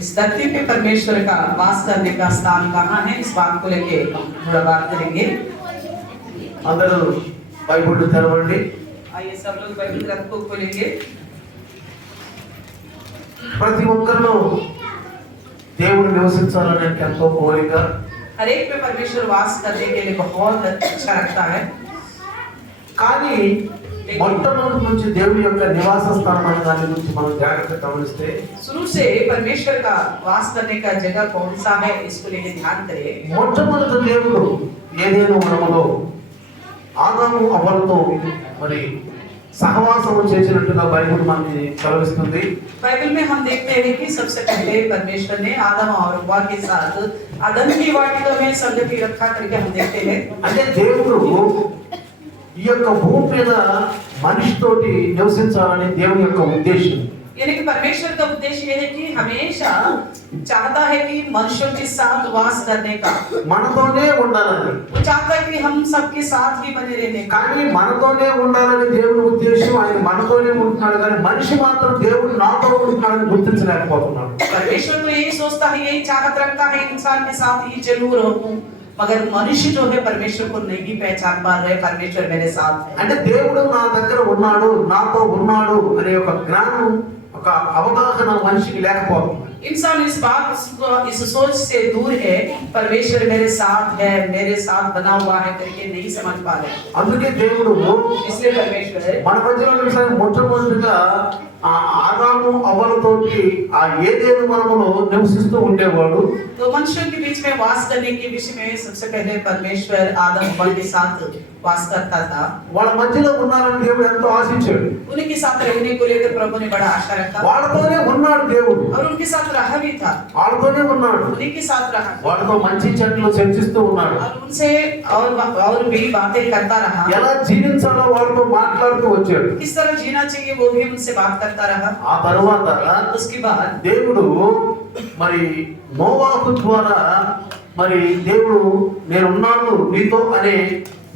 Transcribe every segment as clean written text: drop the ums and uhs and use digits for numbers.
इस धरती पे परमेश्वर का वास करने का स्थान कहाँ है, इस बात को लेके थोड़ा बात करेंगे। అందరూ బైబిల్ తెరవండి. आइए सब लोग बाइबल ग्रंथ को खोलेंगे। ప్రతి ఒక్కరిలో దేవుడు నివసించాలని ఎంతో కోరిక. हर एक में परमेश्वर वास करने के लिए बहुत अच्छा रखता है। కానీ మొట్టమొదటి నుంచి దేవుని యొక్క నివాస స్థానం అనే దాని గురించి మనం జాగ్రత్తగా గమనిస్తే शुरू से परमेश्वर का वास करने का जगह कौन सा है, इसको लेके ध्यान करें। మొట్టమొదటి దేవుడు ఏదైనా వనములో ఆదాము అవ్వలతో మరి సహవాసము చేసినట్టుగా బైబిల్ మనకి సెలవిస్తుంది. बाइबल में हम देखते हैं कि सबसे पहले परमेश्वर ने आदम और हव्वा के साथ अदन की वाटिका में संगति रखा करके हम देखते हैं। అంటే దేవుడు ఈ యొక్క భూమి మీద మనిషితోటి నివసించాలని దేవుని యొక్క ఉద్దేశం. यानी कि परमेश्वर का उद्देश्य ये है कि हमेशा चाहता है कि मनुष्यों के साथ वास करने का, మనతోనే ఉండాలని. वो चाहता है कि हम सबके साथ ही बने रहने का। కానీ మనతోనే ఉండాలని దేవుని ఉద్దేశం. ఆయన మనతోనే ఉంటున్నాడు కానీ మనిషి మాత్రం దేవుడు నాతో ఉంటున్నాడని గుర్తించలేకపోతున్నాడు. परमेश्वर तो यही सोचता है, यही चाहत रखता है इंसान के साथ ही जरूर रहूं, मगर मनुष्य जो है परमेश्वर को नहीं पहचान पा रहे। परमेश्वर मेरे साथ है, అంటే దేవుడు నా దగ్గర ఉన్నాడు, నాతో ఉన్నాడు అనే ఒక జ్ఞానం, ఒక అవగాహన మనిషికి లేకపోతుంది. इंसान इस सोच से दूर है, परमेश्वर मेरे साथ है, मेरे साथ बना हुआ है करके नहीं समझ पा रहे। అందుకే దేవుడు इसलिए परमेश्वर మన మధ్యలో మొట్టమొదటిగా ఆ ఆదాము అవ్వలతోటి ఆ ఏదేను వనములో నివసిస్తూ ఉండేవాడు. तो मनुष्यों के बीच में वास करने के विषय में सबसे पहले परमेश्वर आदम हव्वा के साथ वास करता था। వాళ్ళ మధ్యలో ఉన్నారని దేవుడు ఎంతో ఆశించాడు. उनके साथ रहने को लेकर प्रभु ने बड़ा आशा रखा వాళ్ళతోనే ఉన్నాడు దేవుడు. और उनके साथ रहा भी था, వాళ్ళతోనే ఉన్నాడు. उन्हीं के साथ रहा వాళ్ళతో మంచి చెడ్డలు చర్చిస్తూ ఉన్నాడు. और उनसे और भी बातें करता रहा। ఎలా జీవించాలో వాళ్ళతో మాట్లాడుతూ వచ్చాడు. किस तरह जीना चाहिए वो भी उनसे बात करता रहा। ఆ తర్వాత उसके बाद దేవుడు మరి నోవాహు ద్వారా మరి దేవుడు నేనున్నాను నీతో అనే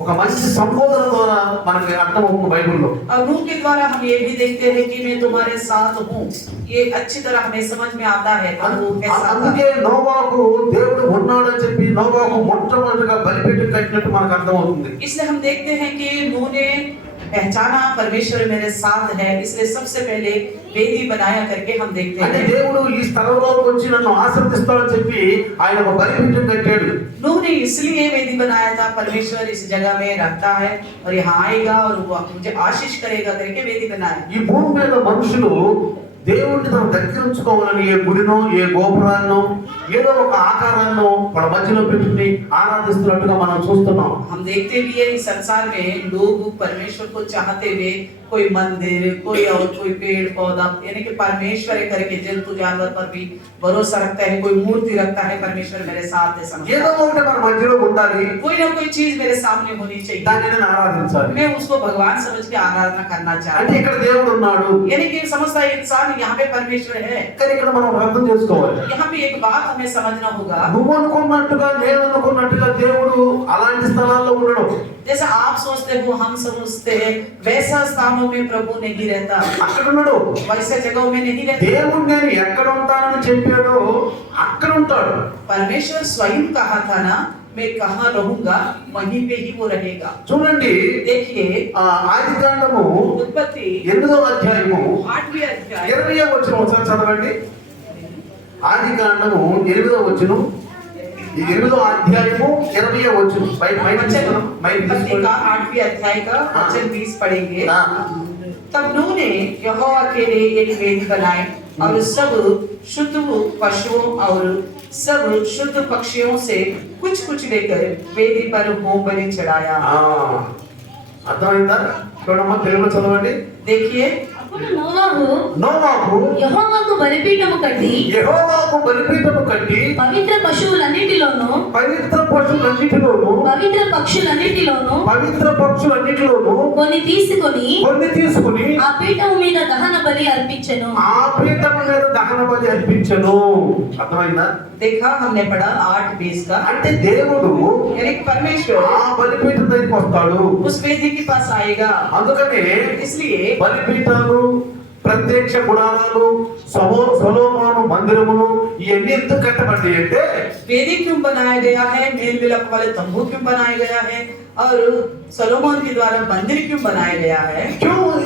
ఒక మంచి సంబోధన ద్వారా మనకి అర్థమవుతుంది బైబిల్లో. और नूह के द्वारा हम ये भी देखते हैं कि मैं तुम्हारे साथ हूँ, ये अच्छी तरह हमें समझ में आता है। అందుకే నోవాహు దేవుడు ఉన్నాడని చెప్పి నోవాహు మొట్టమొదటిగా బలిపీఠం కట్టినట్టు మనకు అర్థమవుతుంది. इसलिए हम देखते हैं कि नूह ने पहचाना परमेश्वर मेरे साथ है, इसलिए सबसे पहले वेदी बनाया करके हम देखते అంటే हैं। దేవుడు ఈ స్థలంలోకి వచ్చి నన్ను ఆశీర్వదిస్తాడని చెప్పి ఆయన ఒక బలిపీఠం కట్టాడు. नूह ने इसलिए वेदी बनाया था, परमेश्वर इस जगह में रखता है और यहाँ आएगा और वो मुझे आशीष करेगा करके वेदी बनाया। ఈ భూమి మీద మనుషులు దేవుడిని తన దగ్గర ఉంచుకోవాలని ఏ గుడినో ఏ గోపురాన్నో ఏదో ఒక ఆకారాన్నో వాళ్ళ మధ్యలో పెట్టుకుని ఆరాధిస్తున్నట్టుగా మనం చూస్తున్నాం. हम देखते भी है इस संसार में लोग परमेश्वर को चाहते हुए कोई मंदिर, कोई और कोई पेड़ पौधा, यानी कि परमेश्वर करके जंतु जानवर पर भी भरोसा रखता है, कोई मूर्ति रखता है। परमेश्वर मेरे साथ है, समझ ఏదో ఒకటి మన మధ్యలో ఉండాలి, कोई ना कोई चीज मेरे सामने होनी चाहिए, దాన్ని నేను ఆరాధించాలి. मैं उसको भगवान समझ के आराधना करना అంటే चाहता ఇక్కడ దేవుడు ఉన్నాడు, हूँ। यानी कि समझता है इंसान यहाँ पे परमेश्वर है। కానీ ఇక్కడ మనం అర్థం చేసుకోవాలి. यहाँ पे एक बात हमें समझना होगा, నువ్వు అనుకున్నట్టుగా నేను అనుకున్నట్టుగా దేవుడు అలాంటి స్థలాల్లో ఉండడు. जैसे आप सोचते हो, हम समझते हैं, वैसा स्थानों में प्रभु नहीं रहता, అక్కడ ఉన్నాడు. वैसे जगहों में नहीं रहता। దేవుడు నేను ఎక్కడ ఉంటానని చెప్పాడో అక్కడ ఉంటాడు. परमेश्वर स्वयं कहा था ना, मैं कहाँ रहूंगा वहीं पे ही वो रहेगा। చూడండి, देखिए ఆదికాండము उत्पत्ति 8వ అధ్యాయము 8वें अध्याय 20వ వచనం ఒకసారి చదవండి. ఆదికాండము 8వ వచనం, 8వ అధ్యాయము 20వ వచనం. उत्पत्ति का 8वें अध्याय का वचन 20 पढ़ेंगे। तब नूह ने यहोवा के लिए एक वेदी बनाई और सब शुद्ध पशुओं और सब शुद्ध पक्षियों से कुछ कुछ लेकर वेदी पर होम बलि चढ़ाया। అర్థమైందా? చూడమ్మా, తెలుగులో చదవండి. देखिए అప్పుడు నోవాహు నోవాహు యెహోవాకు బలిపీఠము కట్టి యెహోవాకు బలిపీఠము కట్టి పవిత్ర పశువులన్నిటిలోను పవిత్ర పశువులన్నిటిలోను పవిత్ర పక్షులన్నిటిలోను పవిత్ర పక్షులన్నిటిలోను కొన్ని తీసుకొని తీసుకుని ఆ పీఠము మీద దహన బలి అర్పించెను. ఆ పీఠం మీద దహన బలి అర్పించెను. అర్థమైందా? देखा हमने पढ़ा 8:20 का, అంటే దేవుడు यानी परमेश्वर ఆ బలిపీఠం దగ్గరికి వస్తాడు. उस वेदी के पास आएगा। అందుకనే इसलिए బలిపీఠాలు ప్రత్యక్ష గుడారాలు, సొలొమోను మందిరములు ఇవన్నీ ఎందుకు కట్టబడ్డాయి అంటే वेदी क्यों बनाया गया है, मेल मिलाप वाले तंबू क्यों बनाया गया है और सोलोमन के द्वारा मंदिर क्यों बनाया गया है?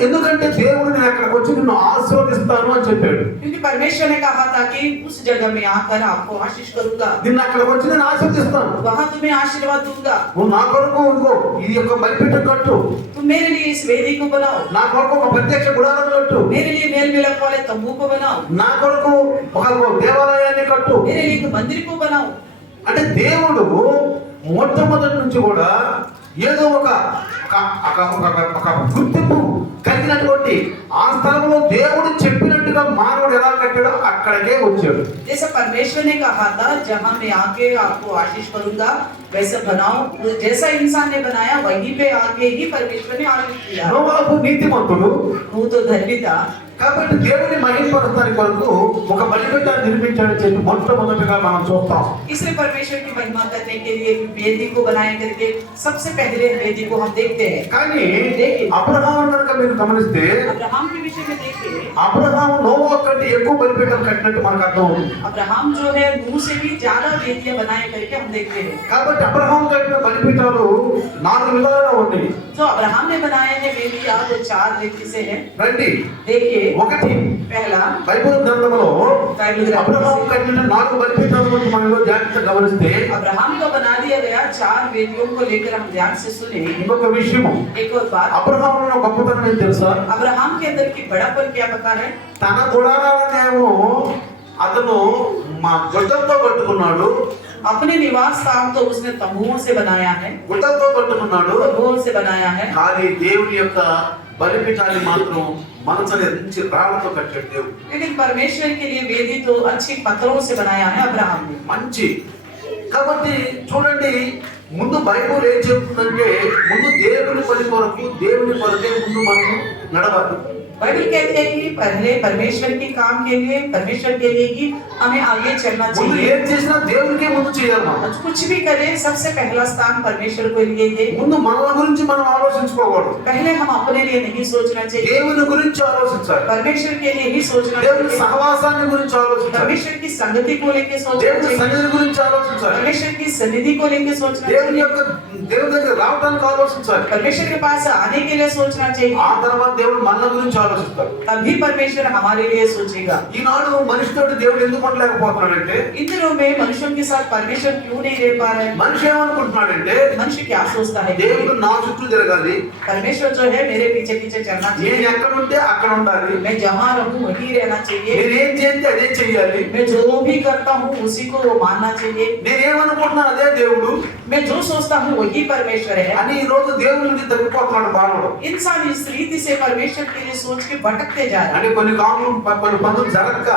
ఎందుకంటే దేవుడు నేను అక్కడికి వచ్చి నిన్ను ఆశీర్వదిస్తాను అని చెప్పాడు. क्योंकि परमेश्वर ने कहा था कि उस जगह में आकर आपको आशीष करूंगा, నిన్ను అక్కడికి వచ్చి నేను ఆశీర్వదిస్తాను, वहां तुम्हें आशीर्वाद दूंगा, నువ్వు నా కొరకు ఇంకో ఇది ఒక బలిపీఠం కట్టు, तुम मेरे लिए इस वेदी को बनाओ, నా కొరకు ఒక ప్రత్యక్ష గుడారం కట్టు, मेरे लिए मेल मिलाप वाले तंबू को बनाओ, నా కొరకు ఒక దేవాలయాన్ని కట్టు. मेरे लिए एक मंदिर को बनाओ. అంటే దేవుడు మొట్టమొదటి నుంచి కూడా ఏదో ఒక గుర్తింపు కలిగినటువంటి ఆ స్థలంలో దేవుడు చెప్పినట్టుగా మానవుడు ఎలా కట్టాడో అక్కడికే వచ్చాడు. जैसा परमेश्वर ने कहा था जहां मैं आके आपको आशीष करूंगा वैसा बनाओ, जैसा इंसान ने बनाया वहीं पे आके ही परमेश्वर ने आशीष दिया. నోవాహు నీతిమంతుడు, वो तो धर्मी था, కాబట్టి దేవుని మహిమపరచడానికి కొరకు ఒక బలిపీఠాన్ని నిర్మించాడని చెప్పి మొట్టమొదటిగా మనం చూస్తాం. इसलिए परमेश्वर की महिमा करने के लिए वेदी को बनाया करके सबसे पहले वेदी को हम देखते हैं. కానీ అబ్రహాము కనుక మీరు గమనిస్తే अब्राहम के विषय में देखिए, అబ్రహాము నోవాహు కంటే ఎక్కువ బలిపీఠాలు కట్టినట్టు మనకు అర్థం అవుతుంది. अब्राहम जो है नूह से भी ज्यादा वेदियां बनाए करके हम देखते हैं. కాబట్టి అబ్రహాము కట్టిన బలిపీఠాలు 4 విధాలుగా ఉన్నాయి. जो अब्राहम ने बनाए हैं वेदियां वो 4 रीति से है. రండి, देखिए ఒకటి पहला బైబిల్ గ్రంథంలో बाइबल ग्रंथ అబ్రహాము से కట్టిన 4 బలిపీఠాల గురించి మనం జాగ్రత్తగా గమనిస్తే अब्राहम को बना दिया गया 4 वेदियों को लेकर हम ध्यान से सुने. ఇంకొక విషయము, एक और बात, అబ్రహాములో గొప్పతనం ఏం తెలుసా? अब्राहम के अंदर की बड़ापन क्या पता है? తన గుడారాలనేమో అతను మా గుడ్డలతో కట్టుకున్నాడు, अपने निवास स्थान तो उसने तंबुओं से बनाया है, గుడ్డలతో కట్టుకున్నాడు. तंबुओं से बनाया है. కానీ దేవుని యొక్క బలిపీఠాన్ని మాత్రం మనసుని నుంచి రాళ్లతో కట్టాడు దేవుడు. लेकिन परमेश्वर के लिए वेदी तो अच्छी पत्थरों से बनाया है अब्राहम ने. మంచి కాబట్టి చూడండి, ముందు బైబిల్ ఏం చెప్తుందంటే ముందు దేవుని పని కొరకు దేవుని కొరకే ముందు మనం నడవాలి. बाइबल कहते हैं कि पहले परमेश्वर के काम के लिए, परमेश्वर के लिए ही हमें आगे चलना ముందు चाहिए. ఏం చేసినా దేవునికే ముందు చేయాలి. మనం कुछ भी करें सबसे पहला स्थान परमेश्वर को लिए दे. ముందు మన గురించి మనం ఆలోచించుకోకూడదు, पहले हम अपने लिए नहीं सोचना चाहिए, దేవుని గురించి ఆలోచించాలి. परमेश्वर के लिए ही सोचना దేవుని चाहिए, సహవాసాన్ని గురించి ఆలోచించాలి. परमेश्वर की संगति को लेकर सोचना దేవుని चाहिए, సన్నిధి గురించి ఆలోచించాలి. परमेश्वर की सन्निधि को लेकर सोचना దేవుని चाहिए, యొక్క దేవుని దగ్గర రావడానికి ఆలోచించాలి. परमेश्वर के पास आने के लिए सोचना चाहिए. ఆ తర్వాత దేవుడు మన గురించి ఆలోచిస్తాడు. तभी परमेश्वर हमारे लिए सोचेगा. ఈనాడు మనిషితో దేవుడు ఎందుకు ఉండలేకపోతున్నాడంటే इन दिनों में मनुष्यों के साथ परमेश्वर क्यों नहीं रह पा रहे हैं? మనిషి ఏమనుకుంటున్నాడంటే मनुष्य क्या सोचता है? దేవుడు నా చుట్టూ తిరగాలి, परमेश्वर जो है मेरे पीछे पीछे चलना నేను चाहिए, ఎక్కడ ఉంటే అక్కడ ఉండాలి, मैं जहाँ रहूं वहीं रहना चाहिए, నేను ఏం చేస్తే అదే చెయ్యాలి, मैं जो भी करता हूँ उसी को वो मानना चाहिए, నేనేమనుకుంటున్నా అదే దేవుడు मैं जो सोचता हूँ वही परमेश्वर है. అని ఈ రోజు దేవుడి నుంచి తగ్గిపోతున్నాడు మానవుడు. इंसान इस रीति से परमेश्वर के लिए सोच के भटकते जा रहा అంటే కొన్ని పనులు జరగక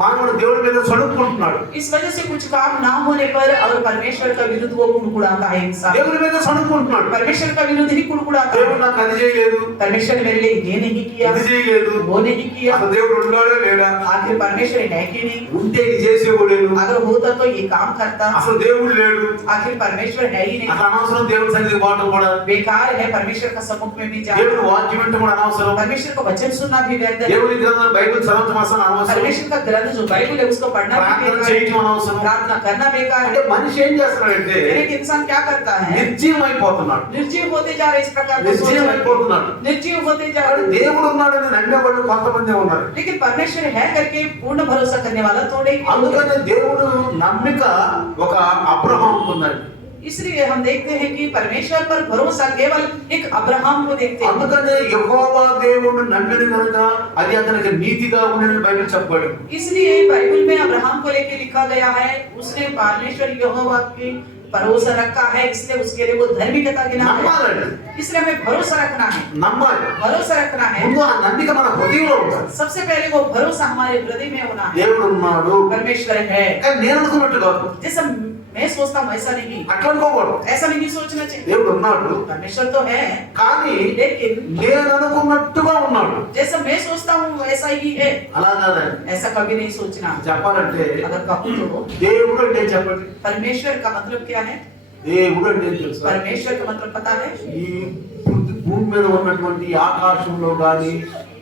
మానవుడు దేవుడి మీద సణుక్కుంటున్నాడు. है. इस वजह से कुछ काम ना होने पर और परमेश्वर का विरुद्ध वो कुड़कुड़ाता है इंसान, దేవుడి మీద సణుక్కుంటున్నాడు. परमेश्वर का विरुद्ध ही कुड़कुड़ाता దేవుడు है. నాకు అది చేయలేదు, परमेश्वर ने मेरे लिए ये नहीं किया, ఇది చేయలేదు, वो नहीं किया. అసలు దేవుడు ఉన్నాడా లేడా, आखिर परमेश्वर है कि नहीं? ఉంటే ఇది చేసేవాడు, अगर होता तो ये काम करता. అసలు దేవుడు లేడు, आखिर परमेश्वर है ही नहीं. అసలు అనవసరం దేవుడి సన్నిధికి పోవడం కూడా, बेकार है परमेश्वर का सम्मुख में भी దేవుడి जाना, వాక్యం వినడం కూడా అనవసరం, परमेश्वर का वचन सुनना भी व्यर्थ है, దేవుడి గ్రంథం బైబిల్ చదవడం అసలు అనవసరం, परमेश्वर का ग्रंथ जो बाइबल है उसको पढ़ना भी ప్రార్థన बेकार చేయడం है, అనవసరం. प्रार्थना करना बेकार అంటే है. మనిషి ఏం చేస్తున్నాడంటే एक इंसान क्या करता है? నిర్జీవం అయిపోతున్నాడు, निर्जीव होते जा रहे, इस प्रकार का सोच నిర్జీవం रहे, అయిపోతున్నాడు. निर्जीव होते जा వాడు रहे. దేవుడు ఉన్నాడని నమ్మేవాళ్ళు కొంతమంది ఉన్నారు. लेकिन परमेश्वर है करके पूर्ण भरोसा करने वाला थोड़े ही लोग हैं. అందుకనే దేవుడు నమ్మిక ఒక అబ్రహాముకు ఉన్నది. इसलिए हम देखते हैं कि परमेश्वर पर भरोसा केवल एक अब्राहम को देखते हैं. అందుకనే యెహోవా దేవుడు నమ్మిన కనుక అది అతనికి నీతిగా ఉండని బైబిల్ చెప్పబడింది. इसलिए बाइबल में अब्राहम को लेके लिखा गया है, उसने परमेश्वर यहोवा की भरोसा रखा है, इसलिए उसके लिए वो धार्मिकता गिना है. నమ్మాలండి, इसलिए हमें भरोसा रखना है, నమ్మాలి. भरोसा रखना है. ముందు ఆ నమ్మిక మన హృదయంలో ఉండాలి. सबसे पहले वो भरोसा हमारे हृदय में होना है. దేవుడు ఉన్నాడు परमेश्वर है, కానీ నేను అనుకున్నట్టు కాదు, जैसा मैं सोचता हूँ ऐसा नहीं, అట్లా అనుకోకూడదు. ऐसा नहीं सोचना चाहिए. దేవుడు ఉన్నాడు परमेश्वर तो है కానీ लेकिन నేను అనుకున్నట్టుగా ఉన్నాడు, जैसा मैं सोचता हूँ वैसा ही है, అలా కాదండి. ऐसा कभी नहीं सोचना. చెప్పాలంటే अगर कहूँ तो దేవుడు అంటే చెప్పండి, परमेश्वर का मतलब क्या है? దేవుడు అంటే ఏం తెలుసా? परमेश्वर का मतलब पता है? ఈ భూమి మీద ఉన్నటువంటి ఆకాశంలో గాని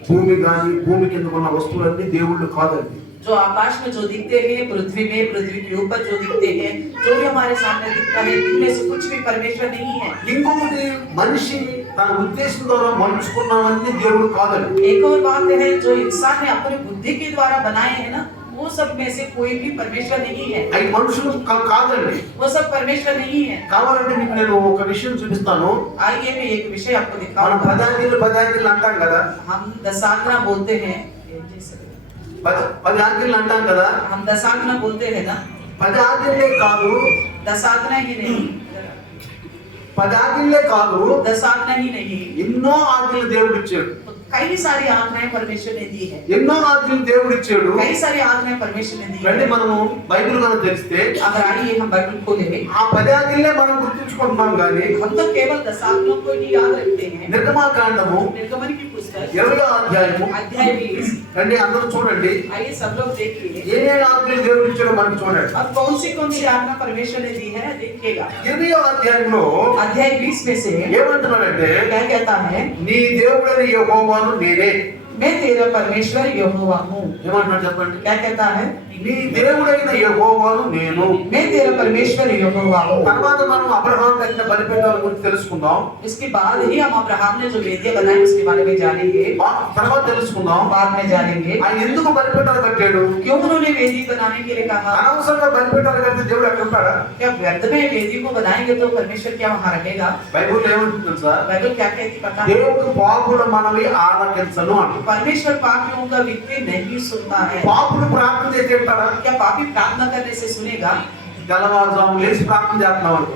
భూమి కానీ భూమి కింద ఉన్న వస్తువులన్నీ దేవుళ్ళు కాదండి. जो आकाश में जो दिखते हैं, पृथ्वी के ऊपर जो दिखते हैं, जो भी हमारे सामने दिखता है, इनमें से कुछ भी परमेश्वर नहीं है। ఇంకొకటి మనిషి తన ఉద్దేశం ద్వారా మలుచుకున్నవన్నీ దేవుడు కాదండి. एक और बात है, जो इंसान ने अपनी बुद्धि के द्वारा बनाए हैं ना, वो सब में से कोई भी परमेश्वर नहीं है। అవి మనుషులు కాదండి. वो सब परमेश्वर नहीं है। కావాలంటే మీకు నేను ఒక విషయం చూపిస్తాను. आइए मैं एक विषय आपको మనం दिखाऊंगा। పదాజ్ఞలు అంటాం కదా. हम दशाज्ञा बोलते हैं, పదాజ్ఞలు అంటాం కదా. हम दशाज्ञा बोलते हैं ना। పదాజ్ఞలే కాదు, दशाज्ञा ही नहीं, పదాజ్ఞలే కాదు, दशाज्ञा ही नहीं, ఎన్నో ఆజ్ఞలు దేవుడు ఇచ్చాడు. कई सारी आज्ञाएं परमेश्वर ने दी है। ఎన్నో ఆజ్ఞలు దేవుడు ఇచ్చాడు. कई सारी आज्ञाएं परमेश्वर ने दी రండి है। మనము బైబిల్ కనుక తెలిస్తే अगर आइए हम बाइबल खोलें, ఆ పదాజ్ఞలే మనం గుర్తుంచుకుంటున్నాం కానీ हम तो केवल दशाज्ञाओं को ही याद रखते हैं। నిర్గమాకాండము निर्गमन की पुस्तक 20వ అధ్యాయము अध्याय 20, రండి అందరూ చూడండి. आइए सब लोग देखिए ఏమేమి ఆజ్ఞలు దేవుడు ఇచ్చాడో మనకు చూడండి. अब कौन सी आज्ञा परमेश्वर ने दी है देखिएगा। 20వ అధ్యాయంలో अध्याय 20 में से ఏమంటున్నాడంటే, क्या कहता है, నీ దేవుడైన యెహోవాను నేనే. मैं तेरा परमेश्वर यहोवा हूँ। ఏమంటున్నాడు చెప్పండి. क्या कहता है, నీ దేవుడైన యెహోవాను నేను. मैं तेरा परमेश्वर यहोवा हूँ। తర్వాత మనం అబ్రహాం కట్టిన బలిపీఠాల గురించి తెలుసుకుందాం. इसके बाद ही हम अब्राहम ने जो वेदियां बनाई उसके बारे में जानेंगे, తర్వాత తెలుసుకుందాం बाद में जानेंगे ఆయన ఎందుకు బలిపీఠాలు కట్టాడు. क्यों उन्होंने वेदी बनाने के लिए कहा। అనవసరంగా బలిపీఠాలు కడితే దేవుడు ఎక్కడ ఉంటాడా? क्या व्यर्थ में वेदी को बनाएंगे तो परमेश्वर क्या वहाँ रहेगा। బైబిల్ ఏమంటుంది సార్, बाइबल क्या कहती पता है, దేవుడు పాపుల మనవి ఆలకించను అంట. परमेश्वर पापियों का विनती नहीं सुनता है। పాపులు ప్రార్థన చేసి ఉంటారా? क्या पापी प्रार्थना करने से सुनेगा। తెల్లవారుజాము లేచి ప్రార్థన చేస్తున్నాం అనుకో,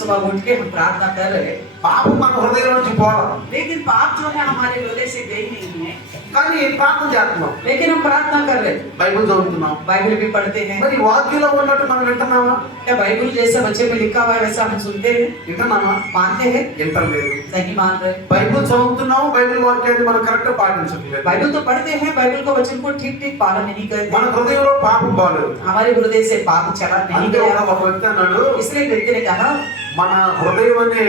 सुबह उठ के हम प्रार्थना कर रहे हैं, పాపం మన హృదయం నుంచి పోవాలి लेकिन पाप जो है हमारे हृदय से गई नहीं है, కానీ ప్రార్థన చేస్తున్నాం. लेकिन हम प्रार्थना कर रहे हैं, బైబిల్ చదువుతున్నాం. बाइबल भी पढ़ते हैं। మరి వాక్యంలో ఉన్నట్టు మనం వింటున్నామా? क्या बाइबल जैसे बच्चे में लिखा हुआ है वैसा हम सुनते हैं, వింటున్నామా? मानते हैं, వింటలేదు. नहीं मान रहे। బైబిల్ చదువుతున్నాం, బైబిల్ వాక్యాన్ని మనం కరెక్ట్ పాటించట్లేదు. बाइबल तो पढ़ते हैं, बाइबल को वचन को ठीक ठीक पालन नहीं करते, మన హృదయంలో పాపం బాలేదు. हमारे हृदय से पाप चला नहीं అంటే गया। ఒక వ్యక్తి అన్నాడు, इसलिए व्यक्ति ने कहा, మన హృదయం అనే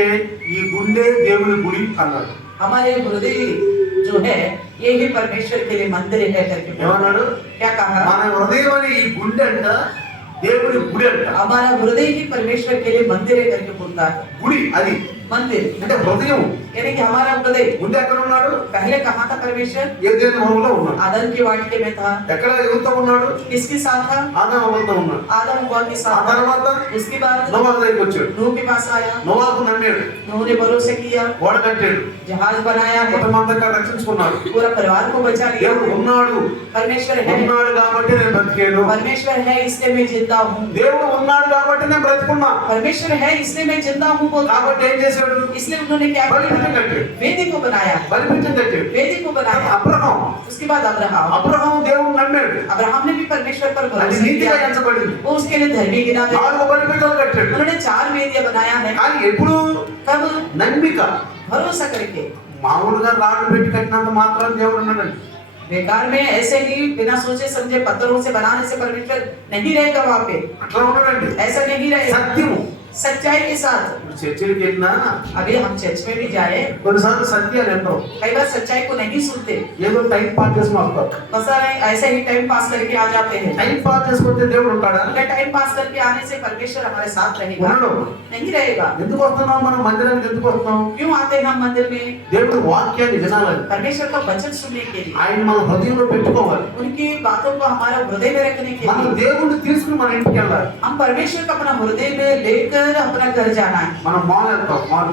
ఈ గుండె దేవుని గుడి అన్నాడు. हमारे हृदय जो है ये ही परमेश्वर के लिए मंदिर है करके ఏమన్నాడు? क्या कहा, మన హృదయం అనే ఈ గుండె అంట దేవుని గుడి అంట. हमारा हृदय ही परमेश्वर के लिए मंदिर है करके बोलता है। గుడి అది मंदिर అంటే హృదయం. यानी कि हमारा हृदय గుండె ఎక్కడ ఉన్నాడు? पहले कहाँ था परमेश्वर, ఏదైనా వనంలో ఉన్నాడు. आदम की वाटिके में था। ఎక్కడ ఎవరితో ఉన్నాడు? किसके साथ था, ఆదాము అవ్వతో ఉన్నాడు. आदम हव्वा के ఆ साथ था। తర్వాత उसके बाद నోవాహు దగ్గరికి వచ్చాడు. नूह के पास आया, నోవాహు నమ్మాడు, नूह ने भरोसा किया, ఓడ కట్టాడు, जहाज बनाया है, కుటుంబంతా రక్షించుకున్నాడు. पूरा परिवार को बचा लिया। దేవుడు ఉన్నాడు, परमेश्वर है, ఉన్నాడు కాబట్టి నేను బ్రతికాను. परमेश्वर है इसलिए मैं जिंदा हूँ, దేవుడు ఉన్నాడు కాబట్టి నేను బ్రతుకున్నా. परमेश्वर है इसलिए मैं जिंदा हूँ बोलता। కాబట్టి ఏం చేశాడు? इसलिए उन्होंने क्या బలిపీఠం किया, కట్టాడు. वेदी को बनाया, బలిపీఠం కట్టాడు. वेदी को बनाया। అబ్రహాం उसके बाद अब्राहम, అబ్రహాం దేవుడు నమ్మాడు. अब्राहम ने भी परमेश्वर पर అది भरोसा నీతిగా किया, ఎంచబడింది. वो उसके लिए धर्मी गिना गया। 4 బలిపీఠాలు కట్టాడు. उन्होंने 4 वेदियां बनाया है, కానీ ఎప్పుడు कब, నమ్మిక. भरोसा करके। మామూలుగా రాళ్ళు పెట్టి కట్టినంత మాత్రం దేవుడు ఉన్నాడండి. बेकार में ऐसे ही बिना सोचे समझे पत्थरों से बनाने से परमेश्वर नहीं रहेगा वहाँ पे, అట్లా ఉన్నాడండి. ऐसा नहीं रहेगा। సత్యము. सच्चाई के साथ। ఇప్పుడు చర్చికి వెళ్ళినా अभी हम चर्च में भी जाए, కొన్నిసార్లు సత్యాలు ఎంతో कई बार सच्चाई को नहीं सुनते, ఏదో టైం పాస్ చేసుకుని వస్తారు. बस ऐसे ही टाइम पास करके आ जाते हैं। టైం పాస్ చేసుకుంటే దేవుడు ఉంటాడా? क्या टाइम पास करके आने से परमेश्वर हमारे साथ रहेगा? ఉన్నాడు. नहीं रहेगा। ఎందుకు వస్తున్నాం మనం మందిరానికి? ఎందుకు వస్తున్నాం? क्यों आते हैं हम मंदिर में? దేవుడు వాక్యాన్ని వినాలని, परमेश्वर का वचन सुनने के लिए, ఆయన మన హృదయంలో పెట్టుకోవాలి. उनकी बातों को हमारा हृदय में रखने के మనం लिए। దేవుడిని తీసుకుని మన ఇంటికి వెళ్ళాలి. हम परमेश्वर को अपना हृदय में लेकर अपना घर जाना है। మనం మాల్ వెళ్తాం. మాల్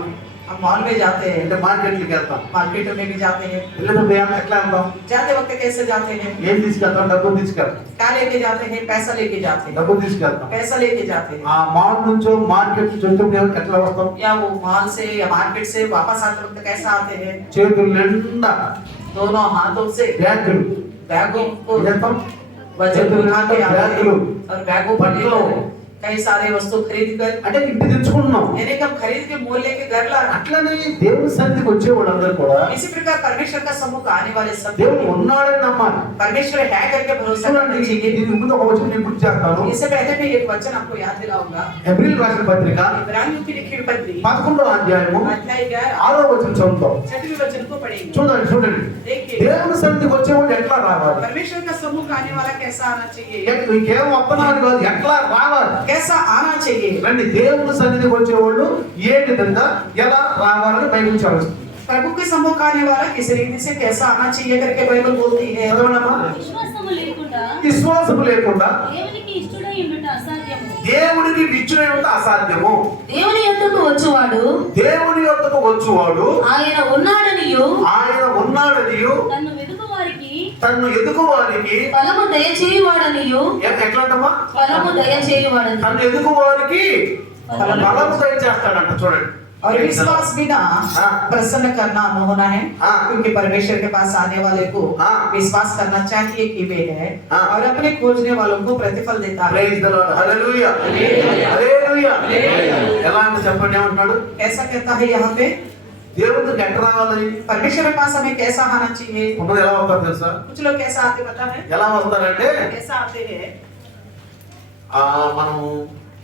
हम मॉल में जाते हैं, అంటే మార్కెట్కి వెళ్తాం. मार्केटों में भी जाते हैं। వెళ్ళినప్పుడు ఎట్లా వెళ్తాం? जाते वक्त कैसे जाते हैं? ఏం తీసుకెళ్తాం? డబ్బు తీసుకెళ్తాం. क्या लेके जाते हैं? पैसा लेके जाते हैं, డబ్బు తీసుకెళ్తాం. पैसा लेके जाते हैं। ఆ మాల్ నుంచో మార్కెట్ నుంచి వచ్చేప్పుడు ఎట్లా వస్తాం? या वो मॉल से या मार्केट से वापस आते वक्त कैसा आते हैं? చేతులు నిండా दोनों हाथों से బ్యాగులు. बैगों को ఏం చేస్తాం? वजन उठा के आते हैं बैगों, और बैगों पर बट्टों, लेकर कई सारे वस्तु खरीद कर అంటే ఇంటి తెచ్చుకుంటున్నాం. यानी कि हम खरीद के मोल लेके घर ला रहे అట్లనే దేవుని సన్నిధికి వచ్చే వాళ్ళందరూ కూడా हैं। इसी प्रकार परमेश्वर का सम्मुख आने वाले सब దేవుడు ఉన్నాడని నమ్మాలి. परमेश्वर है करके भरोसा करना చూడండి, चाहिए। దీని ముందు ఒక వచనం నేను గుర్తు చేస్తాను. इससे पहले मैं एक वचन आपको याद दिलाऊंगा। హెబ్రీయులకు రాసిన పత్రిక इब्रानियों की लिखी हुई पत्री 11వ అధ్యాయము अध्याय 11 6వ వచనం చదువుతాం. 6वें वचन को पढ़ेंगे। చూడండి देखिए దేవుని సన్నిధికి వచ్చేవాళ్ళు ఎట్లా రావాలి? परमेश्वर का सम्मुख आने वाला कैसा आना चाहिए, కేవలం వత్తనాలు కాదు, ఎట్లా రావాలి? कैसा आना चाहिए। రండి, దేవుని సన్నిధికి వచ్చేవాళ్ళు ఏ విధంగా ఎలా రావాలని బైబిల్ చదువుతుంది. प्रभु के सम्मुख आने वाला किस रीति से कैसा आना चाहिए करके बाइबल बोलती है। చదవనమ్మా. విశ్వాసము లేకుండా విశ్వాసము లేకుండా దేవునికి ఇష్టడై ఉండుట అసాధ్యము. దేవునికి విచ్చునే ఉంటే అసాధ్యము. దేవుని యొద్దకు వచ్చువాడు దేవుని యొద్దకు వచ్చువాడు ఆయన ఉన్నాడనియు ఆయన ఉన్నాడనియు తన్ను వెదుకు వారికి తన్ను ఎదుగువారికి ఫలము దయచేయువాడనియు ఎట్లంటమ్మా? ఫలము దయచేయువాడని తన్ను ఎదుగువారికి బలము దయచేస్తాడంట. చూడండి, और विश्वास बिना हाँ। प्रसन्न करना न होना है, हाँ। क्योंकि परमेश्वर के पास आने वाले को हाँ। विश्वास करना चाहिए कि वे है हाँ। और अपने खोजने वालों को प्रतिफल देता है। Praise the Lord. Hallelujah, hallelujah. ఎలా అంటే చెప్పండి, ఏమంటున్నాడు? ऐसा कहता है यहाँ पे దేవుడికి ఎట్లా రావాలి? परमेश्वर के पास हमें कैसा आना चाहिए। ఉన్నది ఎలా వస్తారు తెలుసా? कुछ लोग कैसा आते पता है, ఎలా వస్తారంటే कैसा आते हैं। మనం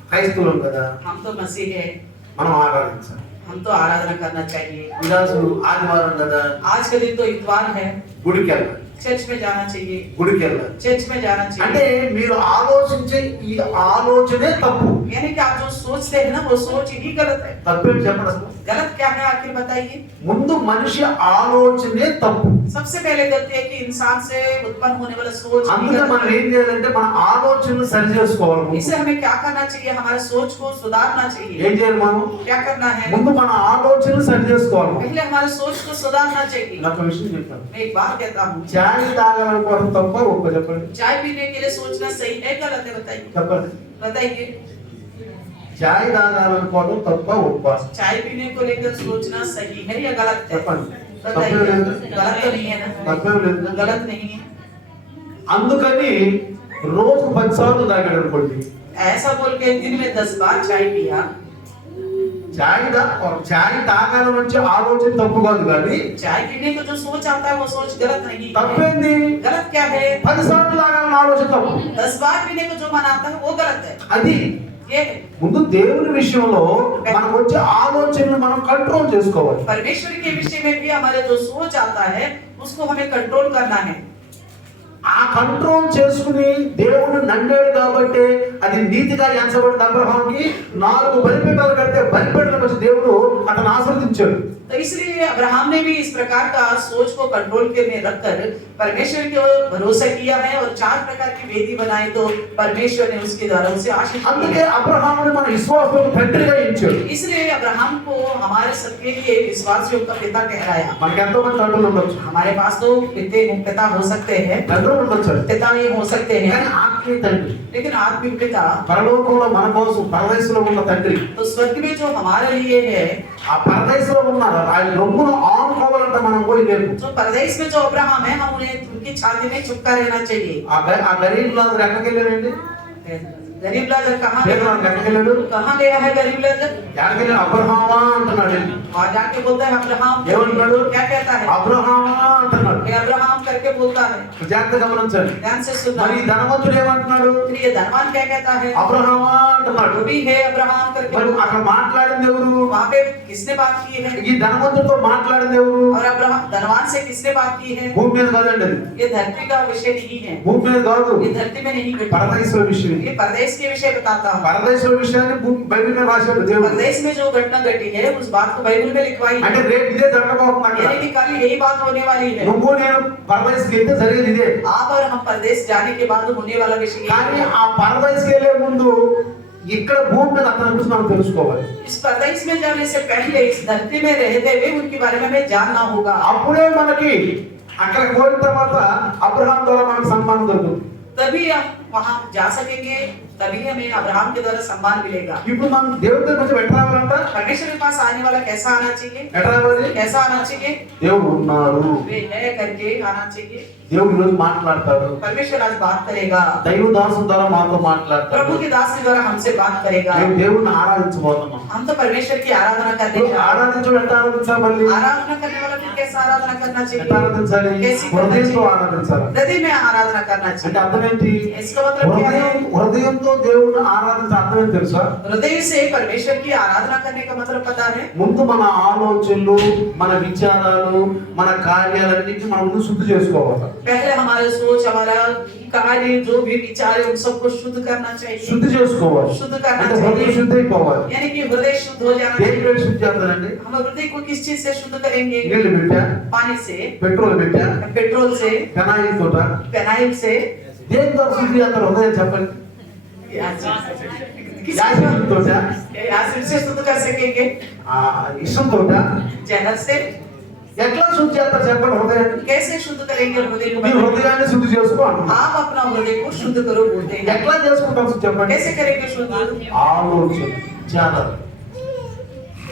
క్రైస్తవులం కదా, हम तो मसीह है, మనం ఆరాధించాలి. हम तो आराधना करना चाहिए। ఈరోజు ఆదివారం కదా, आज के दिन तो इतवार है, గుడికి వెళ్ళాలి. चर्च में जाना चाहिए, గుడికి వెళ్ళాలి चर्च में जाना అంటే चाहिए। మీరు ఆలోచించే ఈ ఆలోచనే తప్పు. यानी कि आप जो सोचते हैं ना वो सोच ही गलत है। తప్పేం చెప్పండి అసలు? गलत क्या है आखिर बताइए। ముందు మనిషి ఆలోచనే తప్పు. सबसे पहले गलती है कि इंसान से उत्पन्न होने वाला सोच ही అందుకే गलत మనం है। ఏం చేయాలంటే మన ఆలోచనను సరి చేసుకోవాలి. ముందు. इससे हमें क्या करना चाहिए, हमारे सोच को सुधारना चाहिए। ఏం చేయాలి మనం? क्या करना है, ముందు మన ఆలోచనను సరి చేసుకోవాలి. पहले हमारे सोच को सुधारना चाहिए। నాకు ఒక విషయం చెప్తాను. मैं एक बात कहता हूँ, చాయ్ తాగాలనుకోవడం తప్ప ఒక్క చెప్పండి. चाय पीने के लिए सोचना सही है गलत है बताइए। చెప్పండి, बताइए, చాయ్ తాగాలనుకోవడం తప్ప ఒప్ప चाय पीने को लेकर सोचना सही है या गलत है। చెప్పండి. बताइए, తప్పేం లేదు. गलत तो नहीं है ना, తప్పేం లేదు. गलत नहीं है। అందుకని రోజు 10 సార్లు తాగాడు అనుకోండి, ऐसा बोल के दिन में 10 बार चाय पिया, చాయ్ తాగాలని వచ్చే ఆలోచన తప్పు కాదు, కానీ चाय पीने को जो सोच आता है वो सोच गलत नहीं है। తప్పేంది? गलत क्या है, 10 సార్లు తాగాలని ఆలోచన తప్పు. 10 बार पीने को जो मन आता है वो गलत है। అది ये ముందు దేవుని విషయంలో మనకు వచ్చే ఆలోచనను మనం కంట్రోల్ చేసుకోవాలి. परमेश्वर के विषय में भी हमारे जो सोच आता है उसको हमें कंट्रोल करना है। ఆ కంట్రోల్ చేసుకుని దేవుడు నన్నేడు కాబట్టి అది నీతిగా ఎంచబడిన అబ్రహాంకి 4 బలిపీఠాలు కడితే బలిపీఠాలకు వచ్చి దేవుడు అతను ఆశీర్వదించాడు. तो इसलिए अब्राहम ने भी इस प्रकार का सोच को कंट्रोल के में रखकर परमेश्वर के भरोसा किया है और 4 प्रकार की वेदी बनाई, तो परमेश्वर ने उसके द्वारा उसे आशीष అందుకే दी। అబ్రహాముని మన విశ్వాసపు తండ్రిగా ఎంచాడు. इसलिए अब्राहम को हमारे सबके लिए विश्वासियों का पिता कहलाया। మనకి ఎంతో మంది తండ్రులు ఉండొచ్చు, हमारे पास तो पिता हो सकते हैं, తండ్రులు ఉండొచ్చు, पिता ये हो सकते हैं, కానీ ఆత్మీయ తండ్రి, लेकिन आत्मिक पिता పరలోకంలో మన కోసం పరదేశంలో ఉన్న తండ్రి, तो स्वर्ग में जो हमारे लिए है, ఆ పరదేశంలో ఉన్న ఆయన రొమ్మును ఆనుకోవాలంటే మనం కూడా లేదు. जो परदेश में जो अब्राहम है हम उन्हें उनकी छाती में चिपका रहना चाहिए। ఆ గరీబ్ లాజరు ఎక్కడికి వెళ్ళాడండి? गरीब लाजर कहाँ పేదవాడు गया, ఎక్కడికి వెళ్ళాడు? कहाँ गया है गरीब लाजर? ఎక్కడికి వెళ్ళాడు? అబ్రహామా అంటున్నాడు. वहाँ जाके बोलता है अब्राहम, ఏమంటున్నాడు? क्या कहता है, అబ్రహామా అంటున్నాడు. ये अब्राहम करके बोलता है। జాగ్రత్తగా గమనించండి. ध्यान से सुनना। మరి ఈ ధనవంతుడు ఏమంటున్నాడు? फिर ये धनवान क्या कहता है, అబ్రహామా అంటున్నాడు. वो भी है अब्राहम करके మరి बोलता అక్కడ మాట్లాడింది ఎవరు? है। वहाँ पे किसने बात की है, ఈ ధనవంతుడితో మాట్లాడింది ఎవరు? और अब्राहम धनवान से किसने बात की है। భూమి మీద కాదండి, అది ये धरती का विषय नहीं है, భూమి మీద కాదు, ये धरती में नहीं घटी। పరదేశంలో విషయం ఇది. ये परदेश के विषय बताता हूँ। పరదేశంలో విషయాన్ని బైబిల్ మీద రాశాడు దేవుడు. परदेश में जो घटना घटी है उस बात को बाइबल में लिखवाई అంటే है, రేపు ఇదే జరగబోతుంది అక్కడ. यानी कि कल यही बात होने वाली है। నువ్వు నేను పరదేశంకి వెళ్తే జరిగేది ఇదే. आप और हम परदेश जाने के बाद होने वाला विषय यही కానీ है। ఆ పరదేశంకి వెళ్ళే ముందు ఇక్కడ భూమి మీద అతని గురించి మనం తెలుసుకోవాలి. इस परदेश में जाने से पहले इस धरती में रहते हुए उनके बारे में हमें जानना होगा। అప్పుడే మనకి అక్కడికి పోయిన తర్వాత అబ్రహాం ద్వారా మనకు సన్మానం దొరుకుతుంది. तभी आप वहाँ जा सकेंगे, तभी हमें अब्राहम के द्वारा सम्मान मिलेगा। ఇప్పుడు మనం దేవుడి దగ్గర నుంచి ఎట్లా రావాలంట? परमेश्वर के पास आने वाला कैसा आना चाहिए, ఎట్లా రావాలి? कैसा आना चाहिए, దేవుడు ఉన్నారు, वे है करके आना चाहिए। దేవుడు ఈరోజు మాట్లాడతాడు. परमेश्वर आज बात करेगा, దైవ దాసు ద్వారా మాతో మాట్లాడతాడు. प्रभु के दास के द्वारा हमसे बात करेगा। మేము దేవుడిని ఆరాధించబోతున్నాం. हम तो परमेश्वर की आराधना करने जा रहे हैं। ఆరాధించడం ఎట్లా ఆరాధించాలి? మళ్ళీ आराधना करने वाला फिर कैसे आराधना करना ఎట్లా चाहिए? ఆరాధించాలి? कैसी करना హృదయంతో चाहिए? ఆరాధించాలి. हृदय में आराधना करना అంటే चाहिए। అర్థం ఏంటి? इसका मतलब क्या है? హృదయంతో దేవుడిని ఆరాధించే అర్థం ఏంటి తెలుసా? हृदय से परमेश्वर की आराधना करने का मतलब पता है? ముందు మన ఆలోచనలు, మన విచారాలు, మన కార్యాలన్నింటినీ మనం ముందు శుద్ధి చేసుకోవాలి. पहले हमारा सोच, हमारा कार्य, जो भी विचार है उन सबको शुद्ध करना चाहिए। శుద్ధి చేసుకోవాలి. शुद्ध करना అంటే హృదయం चाहिए, శుద్ధి అయిపోవాలి. यानी कि हृदय शुद्ध हो जाना దేని चाहिए। పేరు శుద్ధి చేస్తారండి? हम हृदय को किस चीज से शुद्ध करेंगे? నీళ్లు పెట్టా, पानी से, పెట్రోల్ పెట్టా, पेट्रोल से, ఫెనాయిల్ తోట, फेनाइल से, దేని ద్వారా శుద్ధి చేస్తారు? హృదయం చెప్పండి. किस యాసిడ్ తోట, एसिड से शुद्ध कर सकेंगे? ఇష్టం తోట, जहर से ఎట్లా శుద్ధి చేస్తారు చెప్పండి? హృదయాన్ని. कैसे शुद्ध करेंगे हृदय को? మీ హృదయాన్ని శుద్ధి చేసుకో అంటున్నాను. आप अपना हृदय को शुद्ध करो बोलते हैं। ఎట్లా చేసుకుంటాం చెప్పండి? कैसे करेंगे शुद्ध? ఆలోచన, విచారాలు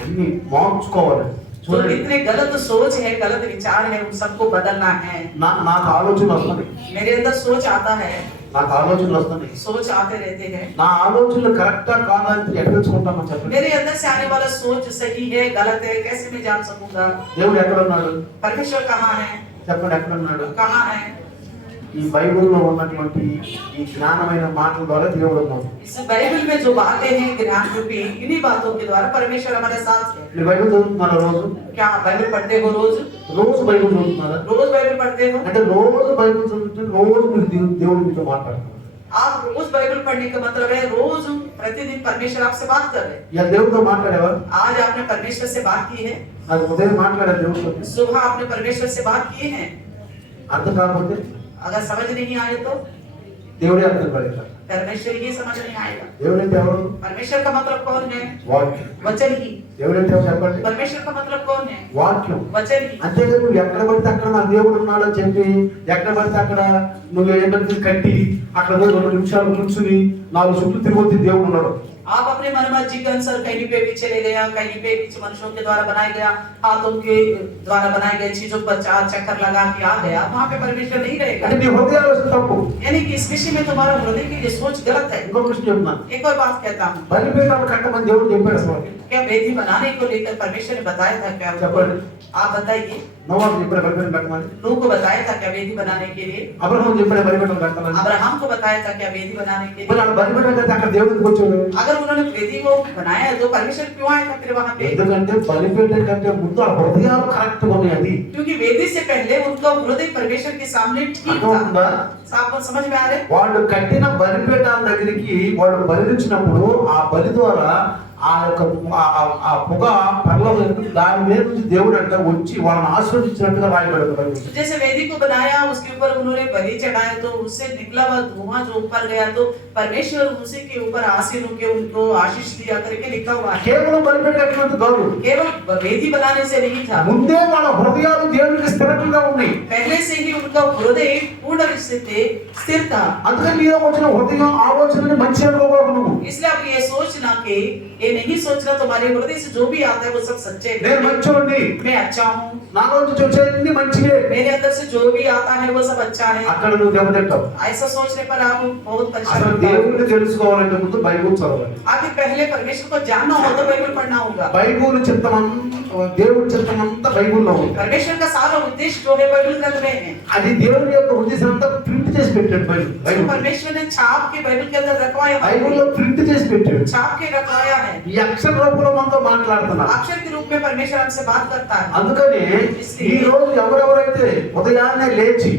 అన్ని మార్చుకోవాలి. जो చూడండి, इतने गलत सोच है, गलत विचार है, उन सबको बदलना है। నాకు ఆలోచన వస్తుంది, मेरे अंदर सोच आता है, నాకు ఆలోచనలు వస్తున్నాయి. सोच आते रहते हैं। నా ఆలోచనలు కరెక్టా కాదా అని ఎట్లా తెలుసుకుంటామని చెప్పండి. मेरे अंदर से आने वाला सोच सही है, गलत है, कैसे मैं जान सकूंगा? దేవుడు ఎక్కడ ఉన్నాడు परमेश्वर कहाँ है? చెప్పండి? ఎక్కడ ఉన్నాడు? कहाँ है? ఈ బైబిల్లో ఉన్నటువంటి ఈ జ్ఞానమైన మాటల ద్వారా దేవుడు ఉన్నాడు. इस बाइबल में जो बातें हैं ज्ञान रूपी, इन्हीं बातों के द्वारा परमेश्वर हमारे साथ है। మీరు బైబిల్ చదువుతున్నారా? రోజు क्या बाइबल पढ़ते हो? रोज రోజు బైబిల్ చదువుతున్నారా? रोज बाइबल पढ़ते हो? అంటే రోజు బైబిల్ చదువుతుంటే రోజు మీరు దేవుడు మీతో మాట్లాడతారు. आप रोज बाइबल पढ़ने का मतलब है रोज प्रतिदिन परमेश्वर आपसे बात कर रहे हैं। ఇలా దేవుడితో మాట్లాడేవారు. आज आपने परमेश्वर से बात की है, అది ఉదయం మాట్లాడే దేవుడితో. सुबह आपने परमेश्वर से बात की है। అర్థం కాకపోతే अगर समझ नहीं आए तो దేవుడే అర్థం పడేస్తారు. परमेश्वर ही समझ नहीं आएगा। దేవుడంటే ఎవరు? परमेश्वर का मतलब कौन है? వాక్యం. वचन ही। దేవుడంటే ఎవరు చెప్పండి? परमेश्वर का मतलब कौन है? వాక్యం. वचन ही। అంతేగా నువ్వు ఎక్కడ పడితే అక్కడ నా దేవుడు ఉన్నాడు అని చెప్పి ఎక్కడ పడితే అక్కడ నువ్వు ఏమంటే కట్టి అక్కడ పోయి 2 నిమిషాలు కూర్చుని 4 చుట్లు తిరిగి దేవుడు ఉన్నాడు. आप अपने मनमर्जी के अनुसार कहीं पे भी चले गया, कहीं पे कुछ मनुष्यों के द्वारा बनाया गया, हाथों के द्वारा बनाए गए चीजों पर 4 चक्कर लगा के आ गया, वहाँ पे परमेश्वर नहीं रहेगा। అంటే నీ హృదయాలు తప్పు. यानी कि इस विषय में तुम्हारा हृदय की ये सोच गलत है। ఇంకొక విషయం చెప్తున్నాను. एक और बात कहता हूँ, బలిపీఠాలు కట్టమని దేవుడు చెప్పాడు అసలు. क्या वेदी बनाने को लेकर परमेश्वर ने बताया था क्या? చెప్పండి. आप बताइए। నోవాహు చెప్పాడు బలిపీఠం కట్టమని. नूह को बताया था क्या वेदी बनाने के लिए? అబ్రహాము చెప్పాడు బలిపీఠం కట్టాలని. अब्राहम को बताया था क्या वेदी बनाने के మరి लिए? అక్కడ బలిపీఠం కడితే అక్కడ దేవుడు ఎందుకు వచ్చాడు? अगर उन्होंने वेदी को बनाया तो परमेश्वर क्यों आया था फिर वहाँ पे? ఎందుకంటే బలిపీఠం కంటే ముందు ఆ హృదయాలు కరెక్ట్ ఉన్నాయి. అది क्योंकि वेदी से पहले उनका हृदय परमेश्वर के सामने ठीक అర్థమవుతుందా? था। आपको समझ में आ रहा है? వాళ్ళు కట్టిన బలిపీఠాల దగ్గరికి వాళ్ళు బలిచ్చినప్పుడు ఆ బలి ద్వారా ఆ యొక్క ఆ పొగ పర్లవెందు దాని మీద నుంచి దేవుడు అంటే వచ్చి వాళ్ళని ఆశీర్వదించినట్టుగా రాయబడింది బైబిల్. जैसे वेदी को बनाया, उसके ऊपर उन्होंने बलि चढ़ाया, तो उससे निकला हुआ धुआं जो ऊपर गया, तो परमेश्वर उसी के ऊपर आसीन होकर उनको आशीष दिया करके लिखा हुआ है। కేవలం బలిపీఠం కట్టినందుకు కాదు, केवल वेदी बनाने से नहीं था, ముందే వాళ్ళ హృదయాలు దేవునికి స్థిరంగా ఉన్నాయి. पहले से ही उनका हृदय पूर्ण रूप से स्थिर था। అందుకని నీలో వచ్చిన హృదయం ఆలోచనని మంచి అనుకోవాలి నువ్వు. इसलिए आप ये सोचना कि ये नहीं सोचना तुम्हारे हृदय से जो भी आता है वो सब सच्चे నేను మంచోడిని, मैं अच्छा हूँ, నాలో నుంచి వచ్చేది మంచిదే, मेरे अंदर से जो भी आता है वो सब अच्छा है। అక్కడ నువ్వు దెబ్బతింటావు. ऐसा सोचने पर आप बहुत परेशान అసలు होते हो। దేవుడిని తెలుసుకోవాలంటే ముందు బైబిల్ చదవాలి. आगे पहले परमेश्वर को जानना हो तो बाइबल पढ़ना होगा। బైబిల్ దేవుడి చిత్తమంతా బైబిల్లో ఉంది. परमेश्वर का सारा उद्देश्य जो है बाइबल ग्रंथ में है। అది దేవుడి యొక్క ఉద్దేశం అంతా ప్రింట్ చేసి పెట్టాడు तो బైబిల్. परमेश्वर ने छाप के बाइबल के अंदर रखवाया है, బైబిల్లో ప్రింట్ చేసి పెట్టాడు. छाप के रखवाया है। ఈ అక్షర రూపంలో మనతో మాట్లాడుతున్నాడు. अक्षर के रूप में परमेश्वर हमसे बात करता है। అందుకని ఈ రోజు ఎవరెవరైతే ఉదయాన్నే లేచి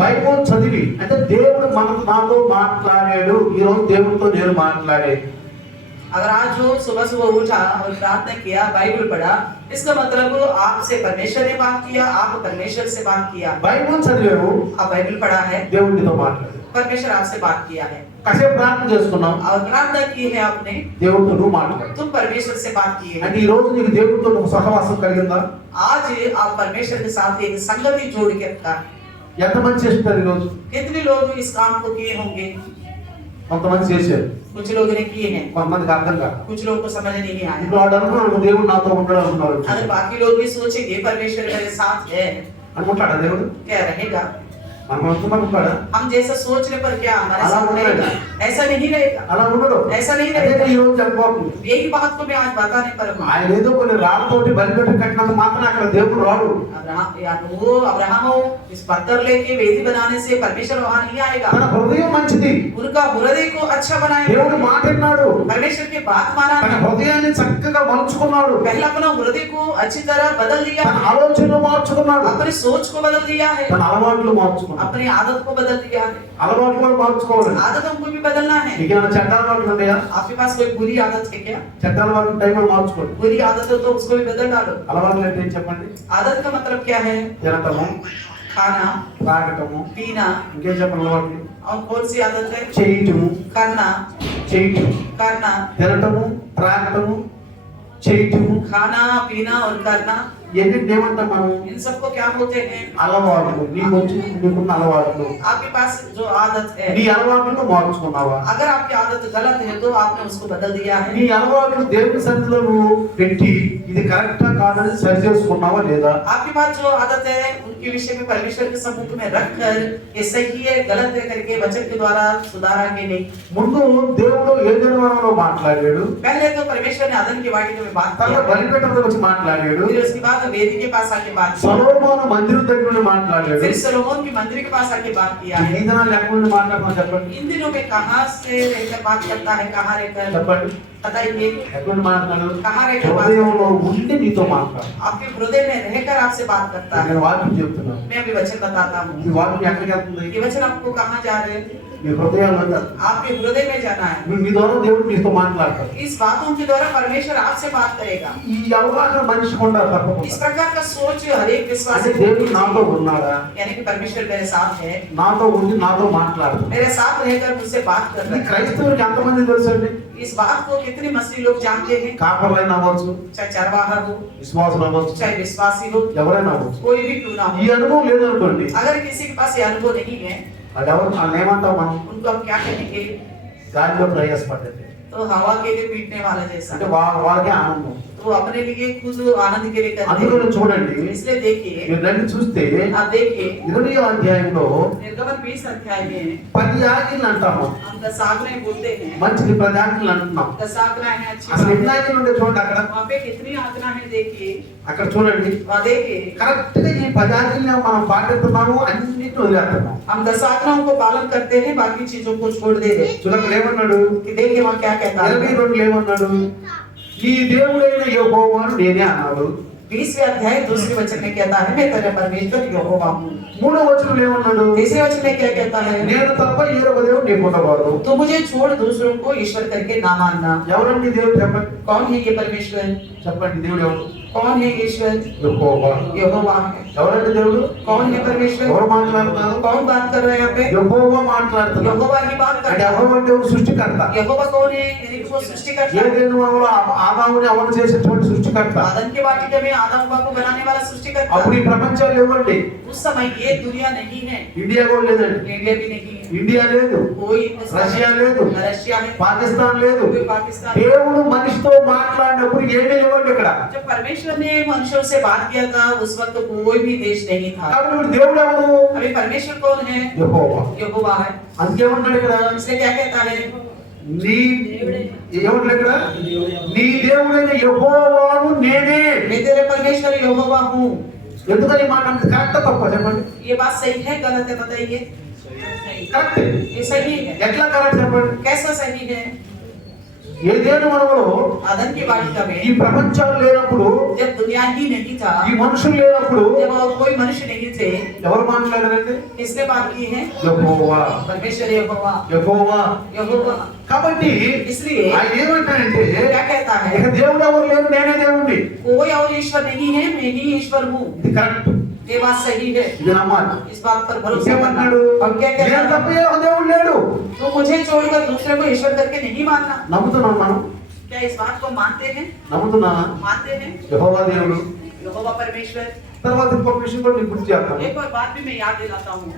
బైబిల్ చదివి అంటే దేవుడు నాతో మాట్లాడాడు, ఈ రోజు దేవుడితో నేను మాట్లాడేది. अगर आज जो सुबह सुबह उठा और प्रार्थना किया, बाइबल पढ़ा, इसका मतलब आपसे परमेश्वर ने बात किया, आप परमेश्वर से बात किया। బైబిల్ చదివావు, आप बाइबल पढ़ा है, దేవుడితో మాట్లాడాడు. परमेश्वर आपसे बात किया है, కాసేపు ప్రార్థన చేసుకున్నాం, और प्रार्थना की है आपने, దేవుడితో నువ్వు మాట్లాడు. तुम परमेश्वर से बात किए అంటే है। ఈ రోజు నీకు దేవుడితో ఒక సహవాసం కలిగిందా? आज आप परमेश्वर के साथ एक संगति जोड़ के रखा। ఎంతమంది చేస్తారు ఈ రోజు? कितने लोग इस काम को किए होंगे? కొంతమంది చేశారు, कुछ लोगों ने किए हैं, కొంతమందికి అర్థం కాదు. कुछ लोगों को समझ नहीं आया। ఇప్పుడు వాడు అనుకున్నాడు దేవుడు నాతో ఉంటాడు అనుకున్నాడు. अगर बाकी लोग भी सोचेंगे परमेश्वर मेरे साथ है, అనుకుంటాడా దేవుడు? क्या रहेगा? మనం అనుకున్నాడు हम जैसा सोचने पर क्या हमारे अला साथ नहीं रहेगा, ऐसा नहीं रहेगा। అలా ఉండడు. ऐसा नहीं అదే रहेगा। ఈ రోజు చెప్పబోతుంది. यही बात को मैं आज बताने पर हूँ। ఆయన ఏదో కొన్ని రాళ్ళతోటి బలిపెట్టి కట్టినంత మాత్రం అక్కడ దేవుడు రాడు. अब्राहम इस पत्थर लेके वेदी बनाने से परमेश्वर वहां नहीं आएगा। తన హృదయం మంచిది. उनका हृदय को अच्छा बनाएगा। దేవుడు మాట విన్నాడు. परमेश्वर की बात माना, తన హృదయాన్ని చక్కగా మలుచుకున్నాడు. पहला अपना हृदय को अच्छी तरह बदल दिया, తన ఆలోచనలు మార్చుకున్నాడు. अपनी सोच को बदल दिया है, తన అలవాట్లు మార్చుకున్నాడు. अपनी आदत को बदल दिया है। అలవాట్లు కూడా మార్చుకోవాలి. आदतों को भी बदलना है। నీకు ఏమైనా చెడ్డ అలవాట్లు ఉన్నాయా? आपके पास कोई बुरी आदत है क्या? చెడ్డ అలవాట్లు టైంలో మార్చుకోండి. बुरी आदत हो तो उसको भी बदल डालो। అలవాట్లు అంటే ఏం చెప్పండి? आदत का मतलब क्या है? తినటము, खाना, తాగటము, पीना। ఇంకేం చెప్పండి అలవాట్లు? और कौन सी आदत है? చేయటము, करना, చేయటము, करना, తినటము, త్రాగటము, చేయటము, खाना पीना और करना, ఇవన్నీ ఏమంటాం మనం? इन सबको क्या बोलते हैं? అలవాట్లు. నీకున్న అలవాట్లు. आपके पास जो आदत है, నీ అలవాట్లు మార్చుకున్నావా? अगर आपकी आदत गलत है तो आपने उसको बदल दिया है। నీ అలవాట్లు దేవుని సన్నిధిలో నువ్వు పెట్టి ఇది కరెక్టా కాదని సరి చేసుకున్నావా లేదా? आपके पास जो आदत है उनके विषय में परमेश्वर के सम्मुख में रखकर ये सही है गलत है करके वचन के द्वारा सुधारा के नहीं। ముందు దేవుడు ఏదైనా వనంలో మాట్లాడాడు. पहले तो परमेश्वर ने आदम की वाटिका में बात తర్వాత किया, బలిపీఠంలో వచ్చి మాట్లాడాడు. फिर उसके बाद वेदी के पास आके बात की, సొలొమోను మందిరం దగ్గర నుండి మాట్లాడాడు. फिर सोलोमन के मंदिर के पास आके बात किया ఈ है। దినాలు ఎక్కడి నుండి మాట్లాడుతున్నా చెప్పండి? इन दिनों में कहाँ से रहकर बात करता है, कहाँ रहकर చెప్పండి. बताइए, ఎక్కడి నుండి మాట్లాడు? कहाँ रहकर बात హృదయంలో ఉండి నీతో మాట్లాడు. आपके हृदय में रहकर आपसे बात करता है। నేను వాక్యం చెప్తున్నాను. मैं अभी वचन बताता हूँ। ఈ వాక్యం ఎక్కడికి వెళ్తుంది? ये वचन आपको कहाँ जा रहे हैं? మీ హృదయాల్లో. आपके हृदय में जाना है। మీ ద్వారా దేవుడు మీతో మాట్లాడతాడు. इस बातों के द्वारा परमेश्वर आपसे बात करेगा। ఈ అవగాహన మనిషికి ఉండాలి इस తప్పకుండా. प्रकार का सोच हर एक అంటే विश्वासी దేవుడు को నాతో ఉన్నాడా? यानी कि परमेश्वर मेरे साथ है, నాతో ఉండి నాతో మాట్లాడుతున్నాడు. मेरे साथ रहकर मुझसे बात कर ఇది रहा है। క్రైస్తవులకు ఎంతమంది తెలుసండి? इस बात को कितने मसीही लोग जानते हैं? కాపర్లైనా అవ్వచ్చు, चाहे चरवाहा हो, విశ్వాసులు అవ్వచ్చు, चाहे विश्वासी हो, ఎవరైనా అవ్వచ్చు. कोई भी क्यों ना ఈ हो। అనుభవం లేదనుకోండి, अगर किसी के पास ये अनुभव नहीं है అది ఎవరు వాళ్ళు ఏమంటాం మనం? उनको हम क्या कहेंगे? గాలిలో ప్రయాసపడ్డది. तो हवा के लिए पीटने वाला जैसा। అంటే వాళ్ళకే ఆనందం. तो अपने लिए खुद आनंद के लिए करते అందుకని हैं। చూడండి, इसलिए देखिए, మీరు రండి చూస్తే आप देखिए 20వ అధ్యాయంలో निर्गमन 20 अध्याय में 10 ఆజ్ఞలు అంటాము. हम 10 आज्ञाएं बोलते हैं। మంచిది 10 ఆజ్ఞలు అంటున్నాం. 10 आज्ञाएं हैं, अच्छी అసలు बात ఎన్ని है। ఆజ్ఞలు ఉంటే చూడండి అక్కడ. वहाँ पे कितनी आज्ञाएं देखिए, అక్కడ చూడండి, वहाँ देखिए కరెక్ట్ గా ఈ 10 ఆజ్ఞలు మనం పాటిస్తున్నాము, అన్నిటిని వదిలేస్తున్నాం. हम 10 आज्ञाओं को पालन करते हैं, बाकी चीजों को छोड़ दे रहे हैं। చూడండి ఏమన్నాడు? कि देखिए वहाँ क्या कहता है। 22 ఏమన్నాడు? నీ దేవుడైన యెహోవాను నేనే అన్నాడు. 20वें अध्याय दूसरे वचन में कहता है मैं तेरा परमेश्वर यहोवा हूँ। 3వ వచనంలో ఏమన్నాడు? तीसरे वचन में क्या कहता है? నేను తప్ప ఏరొక దేవుడు నీకు ఉండవాడు. तो मुझे छोड़ दूसरों को ईश्वर करके ना मानना। ఎవరండి దేవుడు చెప్పండి? कौन है ये परमेश्वर? చెప్పండి దేవుడు ఎవరు? कौन है ईश्वर? యెహోవా. यहोवा है। ఎవరండి దేవుడు? कौन है परमेश्वर? ఎవరు మాట్లాడుతున్నారు? कौन बात कर रहे हैं यहाँ पे? యెహోవా మాట్లాడుతున్నారు. यहोवा ही बात कर అంటే रहा है। యెహోవా అంటే ఎవరు? సృష్టికర్త. यहोवा कौन है? यानी कि वो सृष्टिकर्ता है। ఏదైనా వనంలో ఆదాముని అవను చేసేటువంటి సృష్టికర్త. आदम के वाटिका में आदम हव्वा को बनाने वाला सृष्टिकर्ता। అప్పుడు ఈ ప్రపంచాలు ఇవ్వండి. उस समय ये दुनिया नहीं है, ఇండియా కూడా లేదండి. इंडिया भी नहीं है, ఇండియా లేదు, कोई हिंदुस्तान రష్యా नहीं, లేదు, न रशिया है, పాకిస్తాన్ లేదు. कोई पाकिस्तान। దేవుడు మనిషితో మాట్లాడినప్పుడు ఏమీ లేవండి ఇక్కడ. जब परमेश्वर ने मनुष्यों से बात किया था उस वक्त कोई भी देश नहीं था। కాబట్టి ఇప్పుడు దేవుడు ఎవరు? अभी परमेश्वर कौन है? యెహోవా. यहोवा है। అంతేమంటాడు ఇక్కడ? इसलिए क्या कहता है? నీ ఏమంటాడు ఇక్కడ? నీ దేవుడైన యెహోవాను నేనే. मैं तेरे परमेश्वर यहोवा हूँ। ఎందుకని మాట అంటే కరెక్ట్ తప్ప చెప్పండి? ये बात सही है गलत है बताइए? కరెక్ట్. ये सही है। ఎట్లా కరెక్ట్ చెప్పండి? कैसा सही है? ఏదేను వనంలో आदम की वाटिका ఈ में ప్రపంచాలు లేనప్పుడు, जब दुनिया ही नहीं था, ఈ మనుషులు లేనప్పుడు जब और कोई मनुष्य नहीं थे, ఎవరు మాట్లాడారంటే? किसने बात की है? యెహోవా. परमेश्वर यहोवा। యెహోవా. यहोवा। కాబట్టి इसलिए ఆయన ఏమంటాడంటే, क्या कहता है? ఇక దేవుడు ఎవరు లేరు, నేనే దేవుడిని. कोई और ईश्वर नहीं है, मैं ही ईश्वर हूँ। ఇది కరెక్ట్. ये बात सही है। ఇది నమ్మాలి. इस बात पर भरोसा करना। ఏమన్నాడు? अब क्या कहता నేను है? తప్ప ఏ దేవుడు లేడు. तो मुझे छोड़कर दूसरे को ईश्वर करके नहीं मानना। నమ్ముతున్నాం మనం? क्या इस बात को मानते हैं? నమ్ముతున్నానా? मानते हैं। యెహోవా దేవుడు. यहोवा परमेश्वर। తర్వాత ఇంకొక విషయం కూడా నీకు గుర్తు చేస్తాను. एक और बात भी मैं याद दिलाता हूँ।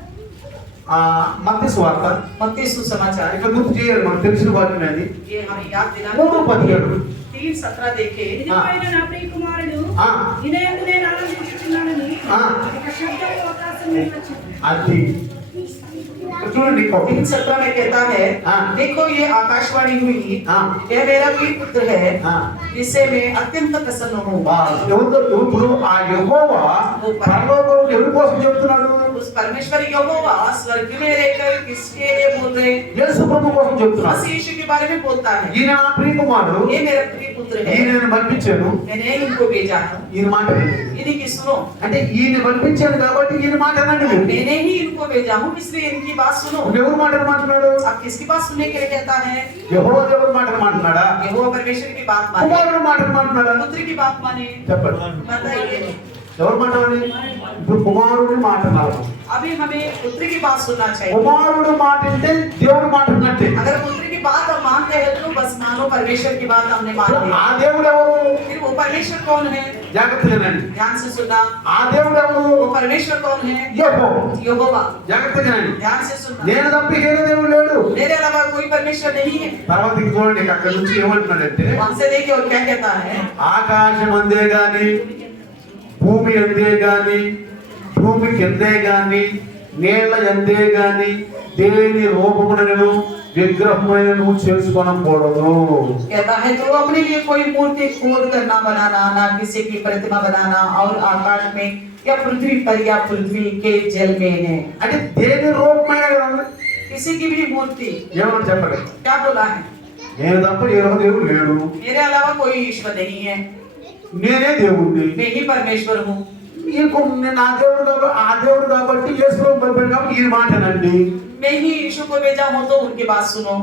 మత్తయి సువార్త. मत्ती सुसमाचार ఇక్కడ గుర్తు చేయాలి, మనకు తెలిసిన వాక్యం అది. ये हमें याद दिलाना। 3:17. 3:17 देखे। నిజమైన నా ప్రియ కుమారుడు ఆ, ఈయనయందు నేను ఆనందించుచున్నానని ఆ. ఒక శబ్దం ఆకాశం నుండి వచ్చింది. అది చూడండి ఇంకొకటి. 3:17 में कहता है, हाँ। देखो ये आकाशवाणी हुई, हाँ। यह मेरा प्रिय पुत्र है, हाँ। जिससे मैं अत्यंत प्रसन्न हूँ। ఇప్పుడు ఆ యెహోవా పరలోకంలో ఎవరి కోసం చెప్తున్నాడు? उस परमेश्वर यहोवा स्वर्ग में रहकर किसके लिए बोल रहे हैं? యేసు ప్రభు కోసం చెప్తున్నాడు. मसीह यीशु के बारे में बोलता है। ఈయన నా ప్రియ కుమారుడు, ये मेरा प्रिय पुत्र है, ఈయన నేను పంపించాను. मैंने इनको भेजा है। ఈయన మాట వినండి. इन्हीं की सुनो। అంటే ఈయన పంపించాను కాబట్టి ఈయన మాట వినండి మీరు. मैंने ही इनको भेजा हूँ, इसलिए इनकी बात सुनो। ఎవరి మాట మాట్లాడు? अब किसकी बात सुनने के लिए कहता है? యెహోవా దేవుడి మాట మాట్లాడా? यहोवा परमेश्वर की बात माने, కుమారుడు మాట మాట్లాడా? पुत्र की बात माने। చెప్పండి. बताइए, ఎవరు మాట్లాడాలి? ఇప్పుడు కుమారుడి మాట అన్నారు. अभी हमें पुत्र की बात सुनना चाहिए। కుమారుడు మాట అంటే దేవుడి మాట అన్నట్టే. अगर पुत्र की बात हम मानते हैं तो बस मानो परमेश्वर की बात हमने मान ली। ఆ దేవుడు ఎవరు? फिर वो परमेश्वर कौन है? జాగ్రత్తగా వినండి. ध्यान से सुनना। ఆ దేవుడు ఎవరు? वो परमेश्वर कौन है? యెహోవా. यहोवा। జాగ్రత్తగా వినండి. ध्यान से सुनना। నేను తప్ప వేరే దేవుడు లేడు. मेरे अलावा कोई परमेश्वर नहीं है। తర్వాత ఇంక చూడండి అక్కడ నుంచి ఏమంటున్నాడంటే, वहां से देखिए और क्या कहता है? ఆకాశం అందే గాని భూమి అందే గాని భూమి కిందే గాని నీళ్ల అందే గాని దేని రూపమునను విగ్రహమును చేసుకొనకూడదు. कहता है तो अपने लिए कोई मूर्ति खोद कर ना बनाना, ना किसी की प्रतिमा बनाना, और आकाश में या पृथ्वी पर या पृथ्वी के जल में है। అంటే దేని రూపమైన కదా? किसी की भी मूर्ति। ఏమని చెప్పండి? क्या बोला है? నేను తప్ప ఏ దేవుడు లేడు. मेरे अलावा कोई ईश्वर नहीं है, నేనే దేవుడిని. मैं ही परमेश्वर हूँ। నీకు నా దేవుడు కాబట్టి ఆ దేవుడు కాబట్టి యేసు ప్రభు పంపాడు కాబట్టి ఈ మాటనండి. मैं ही यीशु को भेजा हूँ तो उनकी बात सुनो।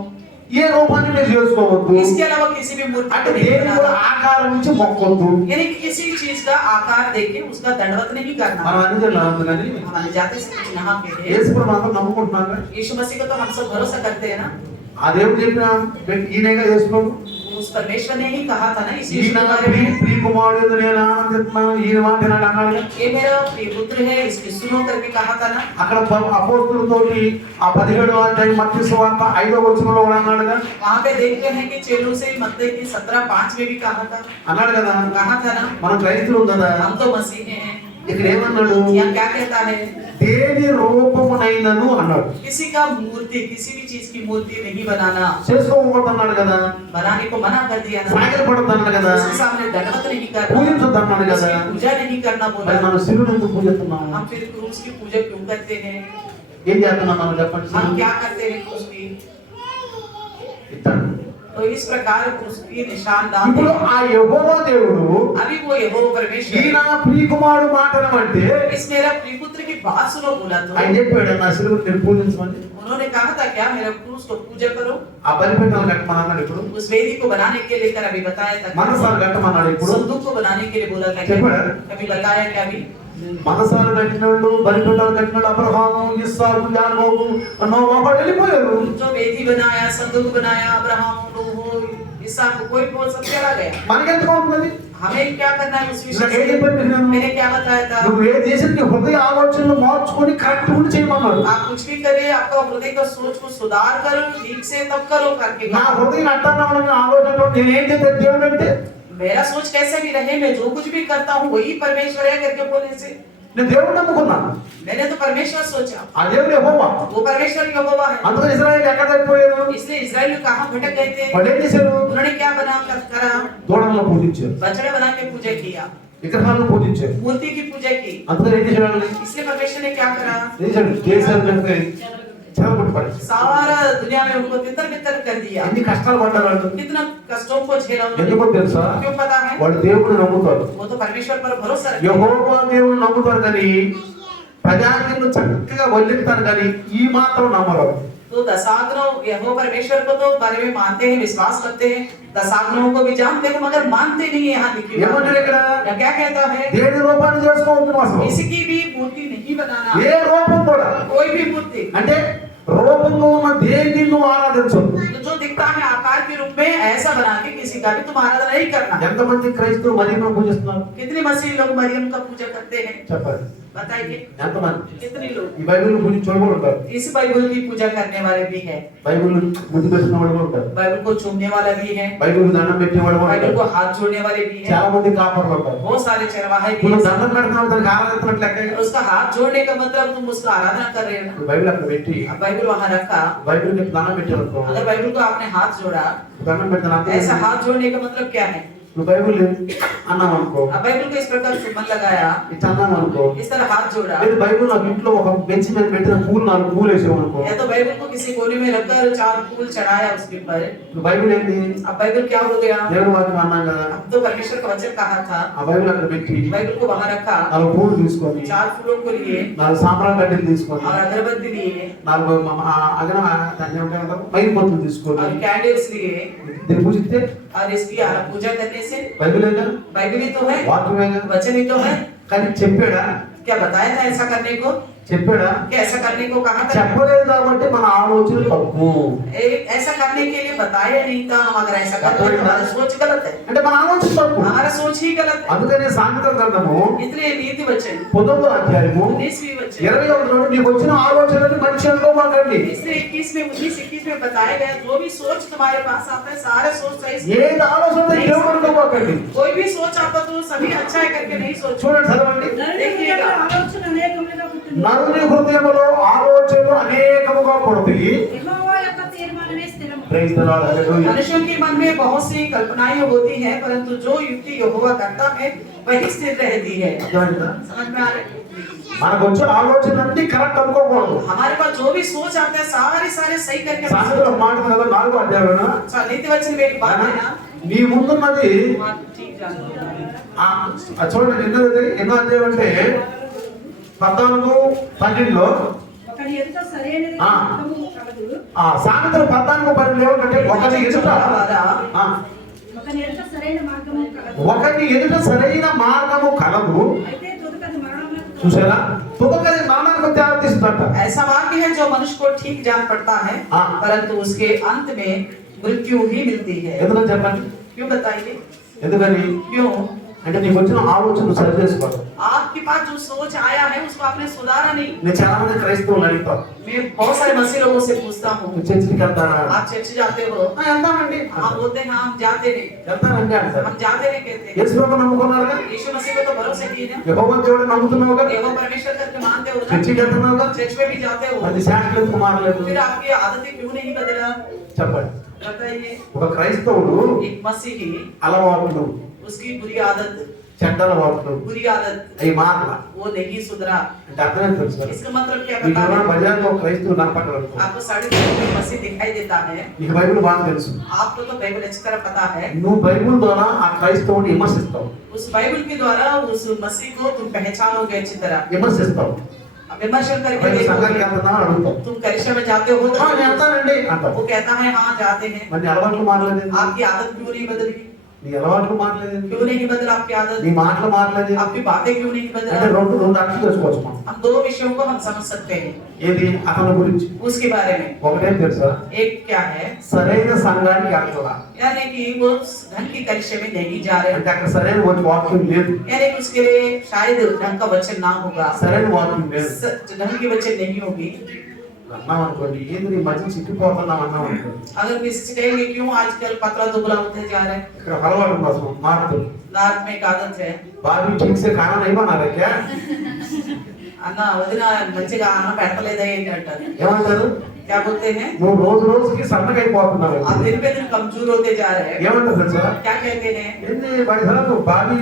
ఏ రూపాన్ని మీరు చేసుకోవద్దు. इसके अलावा किसी भी मूर्ति అంటే को नहीं దేని కూడా बनाना। ఆకారం నుంచి మొక్కొద్దు. यानी कि किसी चीज का आकार देख के उसका दंडवत नहीं करना। మనం అన్ని తెలియదు కానీ हमारे जाते से कुछ यहाँ के हैं। యేసు ప్రభు అందరూ నమ్ముకుంటున్నారు. यीशु मसीह को तो हम सब भरोसा करते हैं ना। ఆ దేవుడు చెప్పిన ఈయనగా యేసు ప్రభు. उस परमेश्वर ने ही कहा था ना इस यीशु ఈయన के बारे में। ప్రియ కుమారుడు నేను ఆనందిస్తున్నాను ఈయన మాట నాడు అన్నాడు. ये मेरा प्रिय पुत्र है, इसकी सुनो करके कहा था ना। అక్కడ అపోస్తులతోటి ఆ 17వ అధ్యాయం మత్తయి సువార్త 5వ వచనంలో కూడా అన్నాడుగా. वहाँ पे देखते हैं कि चेलों से मत्ती की 17:5 में भी कहा था। అన్నాడు కదా. कहा था ना, మనం క్రైస్తవులు కదా. हम तो मसीह हैं। ఇక్కడ ఏమన్నాడు? यहाँ क्या कहता है? దేని రూపమునైనను అన్నాడు. किसी का मूर्ति, किसी भी चीज की मूर्ति नहीं बनाना। చేసుకోకూడదు అన్నాడు కదా. बनाने को मना कर दिया ना। సాగిలపడద్దు అన్నాడు కదా. उसके सामने दंडवत नहीं करना, పూజించొద్దు అన్నాడు కదా. उसकी पूजा नहीं करना మరి बोला। మనం శిలువను ఎందుకు పూజిస్తున్నాము? हम फिर क्रूस की पूजा क्यों करते हैं? ఏం చేస్తున్నాం మనం చెప్పండి? हम क्या करते हैं क्रूस की? ఇతను. तो इस प्रकार क्रूस की निशान डालते ఇప్పుడు हैं। ఆ యెహోవా దేవుడు अभी वो यहोवा परमेश्वर, ఈయన ప్రియ కుమారుడు మాటనమంటే इस मेरा प्रिय पुत्र की बात सुनो बोला तो ఆయన చెప్పాడు నా శిలువను మీరు పూజించమని. उन्होंने कहा था क्या मेरा क्रूस को पूजा करो। ఆ బలిపీఠాలు కట్టమన్నాడు. ఇప్పుడు उस वेदी को बनाने के लिए अभी बताया था। మనసాలు కట్టమన్నాడు. ఇప్పుడు संदूक को बनाने के लिए बोला था। చెప్పాడా? कभी बताया क्या? अभी మనసాలు కట్టినోళ్ళు బలిపీఠాలు కట్టినోళ్ళు అబ్రహాము ఇస్సాకు యాకోబు నోవా వాళ్ళు వెళ్ళిపోయారు. जो वेदी बनाया, संदूक बनाया, अब्राहम, नूह, इसहाक, कोई बोल सब चला गया। మనకెందుకు అవుతుంది? हमें क्या करना है उस विषय నాకు ఏం से? చెప్పండి నేను? मैंने क्या बताया था? నువ్వు ఏ దేశానికి హృదయ ఆలోచనలు మార్చుకొని కరెక్ట్ ఉండి చేయమన్నాడు. आप कुछ भी करे, आपका हृदय का सोच को सुधार करो, ठीक से तब करो करके నా कहा। హృదయం అట్టన్నా ఉన్న ఆలోచనలో నేను ఏం చేస్తే దేవుడు అంటే मेरा सोच कैसे भी रहे, मैं जो कुछ भी करता हूँ वही परमेश्वर है करके बोलने से నేను దేవుడు నమ్ముకున్నాను. मैंने तो परमेश्वर सोचा। ఆ దేవుడు యెహోవా. वो परमेश्वर यहोवा है। అందుకని ఇశ్రాయేలు ఎక్కడ తప్పిపోయారు? इसलिए इस्राएल कहाँ भटक गए थे? వాళ్ళు ఏం చేశారు? उन्होंने क्या करा? దూడలను పూజించారు, बछड़े बना के पूजा किया, విగ్రహాలను పూజించారు. मूर्ति की पूजा की। అందుకని ఏం చేశాడు? इसलिए परमेश्वर ने क्या करा? చేశాడు దేశాలు కనుక చెరగొట్టి పడేశాడు. सारा दुनिया में उनको तितर बितर कर दिया। ఎన్ని కష్టాలు పడ్డారు వాళ్ళు? कितना कष्टों को झेला ఎందుకో उन्होंने। తెలుసా? क्यों पता है? వాళ్ళు దేవుడిని నమ్ముతారు, वो तो परमेश्वर पर भरोसा रखते हैं। యెహోవా దేవుడిని నమ్ముతారు కానీ ప్రజాజ్ఞను చక్కగా వల్లిస్తారు కానీ ఈ మాత్రం నమ్మరు. तो दशाग्नों यहोवा परमेश्वर को तो बारे में मानते हैं, विश्वास करते हैं, दशाग्नों को भी जानते हैं, मगर मानते नहीं है। यहाँ लिखी ఏమంటాడు ఇక్కడ? या क्या कहता है? దేని రూపాన్ని చేసుకోవద్దు అసలు. किसी भी मूर्ति नहीं बनाना, ఏ రూపం కూడా कोई भी मूर्ति అంటే రూపంలో ఉన్న దేన్ని నువ్వు ఆరాధించు. जो दिखता है आकार के रूप तुम्हें ऐसा बना के किसी का भी तुम आराधना नहीं करना। ఎంతమంది క్రైస్తవులు మరియమ్మను పూజిస్తున్నారు कितने मसीह लोग मरियम का पूजा करते हैं? చెప్పండి बताइए ఎంతమంది कितने लोग? ఈ బైబిల్ పూజించే వాళ్ళు ఉంటారు इस बाइबल की पूजा करने वाले भी है, బైబిల్ ముద్దు పెట్టిన వాళ్ళు కూడా ఉంటారు बाइबल को चूमने वाला भी है, బైబిల్ దండం పెట్టే వాళ్ళు కూడా बाइबल ఉంటారు को हाथ जोड़ने वाले भी है, చాలా మంది కాపర్లు ఉంటారు बहुत सारे चरवाहे भी ఇప్పుడు हैं। దండం పెడతాం దానికి ఆరాధిస్తున్నట్లు లెక్క उसका हाथ जोड़ने का मतलब तुम उसका आराधना कर रहे हो ना। బైబిల్ అక్కడ పెట్టి अब बाइबल वहां रखा, బైబిల్ కి దండం పెట్టారనుకో अगर बाइबल को आपने हाथ जोड़ा, దండం పెడతాను ऐसा हाथ जोड़ने का मतलब क्या है? నువ్వు బైబిల్ అన్నాం అనుకో अब बाइबल को इस प्रकार चुम्बन लगाया, ఇట్లా అన్నాం అనుకో इस तरह हाथ जोड़ा, లేదు బైబిల్ నాకు ఇంట్లో ఒక బెంచ్ మీద పెట్టిన పూలు 4 పూలు వేసావు అనుకో या तो बाइबल को किसी कोने में रखकर 4 फूल चढ़ाया उसके ऊपर। ఇప్పుడు బైబిల్ ఏంటి अब बाइबल क्या हो गया? దేవుని వాక్యం అన్నాం కదా अब तो परमेश्वर का वचन कहा था, ఆ బైబిల్ అక్కడ పెట్టి बाइबल को वहां रखा, 4 పూలు తీసుకొని 4 फूलों को लिए 4 సాంబ్రాణి కడ్డీలు తీసుకొని और अगरबत्ती लिए 4 అగన దాన్ని ఏమంటారు మైలు పొత్తులు తీసుకొని और कैंडल्स लिए, దీన్ని పూజిస్తే और इसकी पूजा करने से బైబిలేగా बाइबल ही तो है, వాక్యమేగా वचन ही तो है। కానీ చెప్పాడా क्या बताया था ऐसा करने को? చెప్పాడా क्या ऐसा करने को कहा था? చెప్పలేదు కాబట్టి మన ఆలోచన తప్పు ऐसा करने के लिए बताया नहीं था। हम अगर ऐसा करते हैं तो हमारा सोच गलत है, అంటే మన ఆలోచన తప్పు हमारा सोच ही गलत है। అందుకనే సామెతల గ్రంథము इसलिए नीति वचन 19వ అధ్యాయము 19वीं वचन 21 నీకు వచ్చిన ఆలోచనలు మంచి అనుకోమాకండి इसलिए 21 में बताया गया, जो भी सोच तुम्हारे पास आता है सारे सोच सही से, ఏది ఆలోచన దేవుడు అనుకోమాకండి कोई भी सोच आता तो सभी अच्छा है करके नहीं सोचो। చూడండి చదవండి నరుని ఆలోచన అనేకములుగా పుట్టింది. నరుని హృదయములో ఆలోచనలు అనేకముగా పుడతాయి యెహోవా యొక్క తీర్మానమే స్థిరము. ప్రైజ్ ది లార్డ్ హల్లెలూయా मनुष्यों के मन में बहुत सी कल्पनाएं होती हैं, परंतु जो युक्ति यहोवा करता है वही स्थिर रहती है। అర్థమైందా समझ में आ रहा है? మనకు వచ్చే ఆలోచనలన్నీ కరెక్ట్ అనుకోకూడదు हमारे पास जो भी सोच आता है सारे सही करके సామెతల మాట కదా 4వ అధ్యాయంలో अच्छा, नीति वचन में एक बात है ना, నీ ముందున్నది हाँ, ठीक जानते हैं। చూడండి ఎన్నో అధ్యాయం అంటే 14-12లో ఒకని ఎదుట సరైనది ఆ. మార్గము కలదు. సామెతలు 14-12 ఏమంటే ఒకటి ఎదుట ఆ, ఒకని ఎదుట సరైన మార్గము కలదు. ఒకటి ఎదుట సరైన మార్గము కలదు అయితే తుదకది మరణమునకు చూసారా తుదకది మరణానికి దారితీస్తుందట ऐसा वाक्य है जो मनुष्य को ठीक जान पड़ता है, हाँ। परंतु उसके अंत में मृत्यु ही मिलती है। ఎందుకని చెప్పండి क्यों बताइए? ఎందుకని क्यों? అంటే నీకు వచ్చిన ఆలోచన సరి చేసుకోవాలి आपके पास जो सोच आया है उसको आपने सुधारा नहीं। నేను చాలా మంది క్రైస్తవులు అడుగుతాను मैं बहुत सारे मसीह लोगों से पूछता हूँ, నువ్వు చర్చికి వెళ్తారా आप चर्च जाते हो? వెళ్తానండి आप बोलते हैं हाँ, हम जाते हैं। వెళ్తానండి అంటారు हम जाते नहीं कहते हैं। యేసు ప్రభు నమ్ముకున్నారుగా यीशु मसीह को तो भरोसे किए ना, యెహోవా దేవుడు నమ్ముతున్నావుగా एवं परमेश्वर करके मानते हो ना, చర్చికి వెళ్తున్నావుగా चर्च में भी जाते हो, అది శాస్త్రం మారలేదు फिर आपकी आदतें क्यों नहीं बदला? చెప్పండి बताइए। ఒక క్రైస్తవుడు एक मसीही, అలవాట్లు उसकी बुरी आदत, చెడ్డ అలవాట్లు बुरी आदत అవి మారల वो नहीं सुधरा। అంటే అర్థం తెలుసు इसका मतलब क्या మీకు बता ఎవరైనా रहे हैं? బజార్లో ఒక క్రైస్తవుడు కనపడ్డాడు आपको साढ़े में मसीह दिखाई देता है, నీకు బైబిల్ బాగా తెలుసు आपको तो बाइबल अच्छी तरह पता है। నువ్వు బైబిల్ ద్వారా ఆ క్రైస్తవుని విమర్శిస్తావు उस बाइबल के द्वारा उस मसीह को तुम पहचानोगे अच्छी तरह। విమర్శిస్తావు अब विमर्शन करके బైబిల్ సంఘానికి देखोगे। వెళ్తున్నా అని అడుగుతావు तुम कलिशा में जाते हो तो నేను వెళ్తానండి అంటావు वो कहता है हाँ जाते हैं। మరి నీ అలవాట్లు మారలేదు आपकी आदत क्यों नहीं बदली? నీ అలవాట్లు మారలేదు क्यों नहीं बदला आपकी आदत? నీ మాటలు మారలేదు आपकी बातें क्यों नहीं అంటే बदला? రెండు అర్థం చేసుకోవచ్చు మనం हम दो विषयों को हम समझ सकते हैं ఏది అతని గురించి उसके बारे में। ఒకటే తెలుసా एक क्या है, సరైన సంఘానికి వెళ్తున్నా यानी कि वो धन की कलिशा में नहीं जा रहे, అంటే అక్కడ సరైన వాక్యం లేదు यानी कि उसके लिए शायद ढंग का वचन ना होगा, సరైన వాక్యం లేదు ढंग की वचन नहीं होगी। అన్నాం అనుకోండి ఏంది నీ మధ్య చిక్కిపోతున్నాం అన్నాం అనుకోండి अगर किसी से कहेंगे क्यों आजकल पतला दुबला होते जा रहे हैं, ఇక్కడ అలవాటు ఉంది అసలు మారుతుంది नाक में एक आदत है, బాబీ ఠీక్ సే ఖానా నహీ బనా రే క్యా అన్న వదిన మంచిగా అన్నం పెట్టలేదా ఏంటి అంటారు। ఏమంటారు क्या बोलते हैं? నువ్వు రోజుకి సన్నగైపోతున్నావు आप दिन पे दिन कमजोर होते जा रहे हैं। ఏమంటారు తెలుసా क्या कहते हैं? ఏంది బడి సార్ నువ్వు బాబీ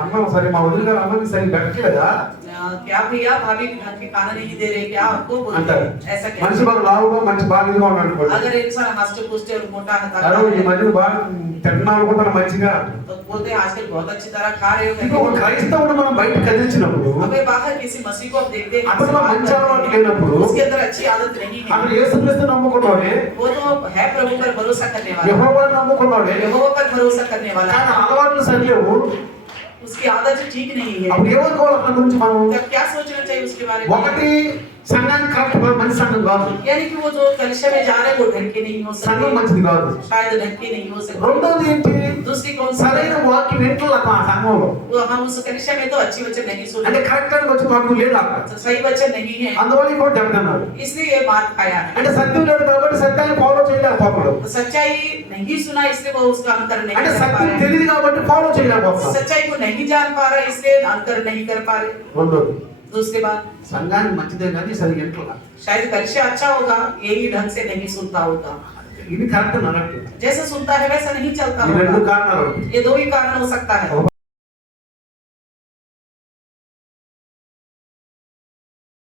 అన్నం సరే మా వదిలి గారు అన్నం సరి పెట్టలేదా क्या भैया भाभी घर के खाना नहीं दे रहे क्या आपको? बोलते అంటారు हैं। ऐसा क्या? మనిషి బాగా లావుగా మంచి బాగా ఉన్నాడు అనుకోండి अगर इंसान हंसते पूछते और मोटा అరే ఈ है మధ్య బాగా తింటున్నావు అనుకుంటాను మంచిగా तो बोलते हैं आजकल बहुत अच्छी तरह खा रहे ఇంకో ఒక हो। క్రైస్తవుడు మనం బయట కదిలించినప్పుడు अबे बाहर किसी मसीह को आप देखते हैं, అతను మంచి అలవాటు లేనప్పుడు उसके अंदर अच्छी आदत नहीं है, అక్కడ యేసుక్రీస్తు నమ్ముకున్నాడే वो तो है प्रभु पर भरोसा करने वाला, యెహోవాను నమ్ముకున్నాడే यहोवा पर भरोसा करने वाला కానీ है, అలవాట్లు సరిలేవు उसकी आदत ठीक नहीं है। అప్పుడు ఏమనుకోవాలి అక్కడ గురించి మనం तब क्या सोचना चाहिए उसके बारे में? ఒకటి సంఘానికి కరెక్ట్ మంచి సంఘం కాదు, यानी कि वो जो कलिशा में जा रहे हैं वो ढंग के नहीं हो సంఘం सकते, మంచిది కాదు. शायद ढंग के नहीं हो सकते। రెండోది ఏంటి, दूसरी कौन सी? సరైన వాక్యం వింటలా ఆ సంఘంలో, वो हम उस कलिशा में तो अच्छी वचन नहीं सुन అంటే కరెక్ట్ అని వచ్చి వాక్యం లేదు అక్కడ, तो सही वचन नहीं है, అందువల్ల ఇంకోటి చెప్తున్నాడు, इसलिए ये बात खाया है। అంటే సత్యం లేదు కాబట్టి సత్యాన్ని ఫాలో చేయలేకపోతాడు, तो सच्चाई नहीं सुना इसलिए वो उसका अंतर नहीं అంటే कर पा సత్యం रहे हैं। తెలియదు కాబట్టి ఫాలో చేయలేకపోతాడు. सच्चाई को नहीं जान पा रहा इसलिए अंतर नहीं कर पा रहे। రెండోది, दूसरी बात, సంఘానికి మంచిదే కానీ సరిగ్గా వింటలా, शायद कलिशा अच्छा होगा यही ढंग से नहीं सुनता होगा, ఇది కరెక్ట్ అన్నట్టు. जैसा सुनता है वैसा नहीं चलता ఈ రెండు होगा। కారణాలు. ये दो ही कारण हो सकता है।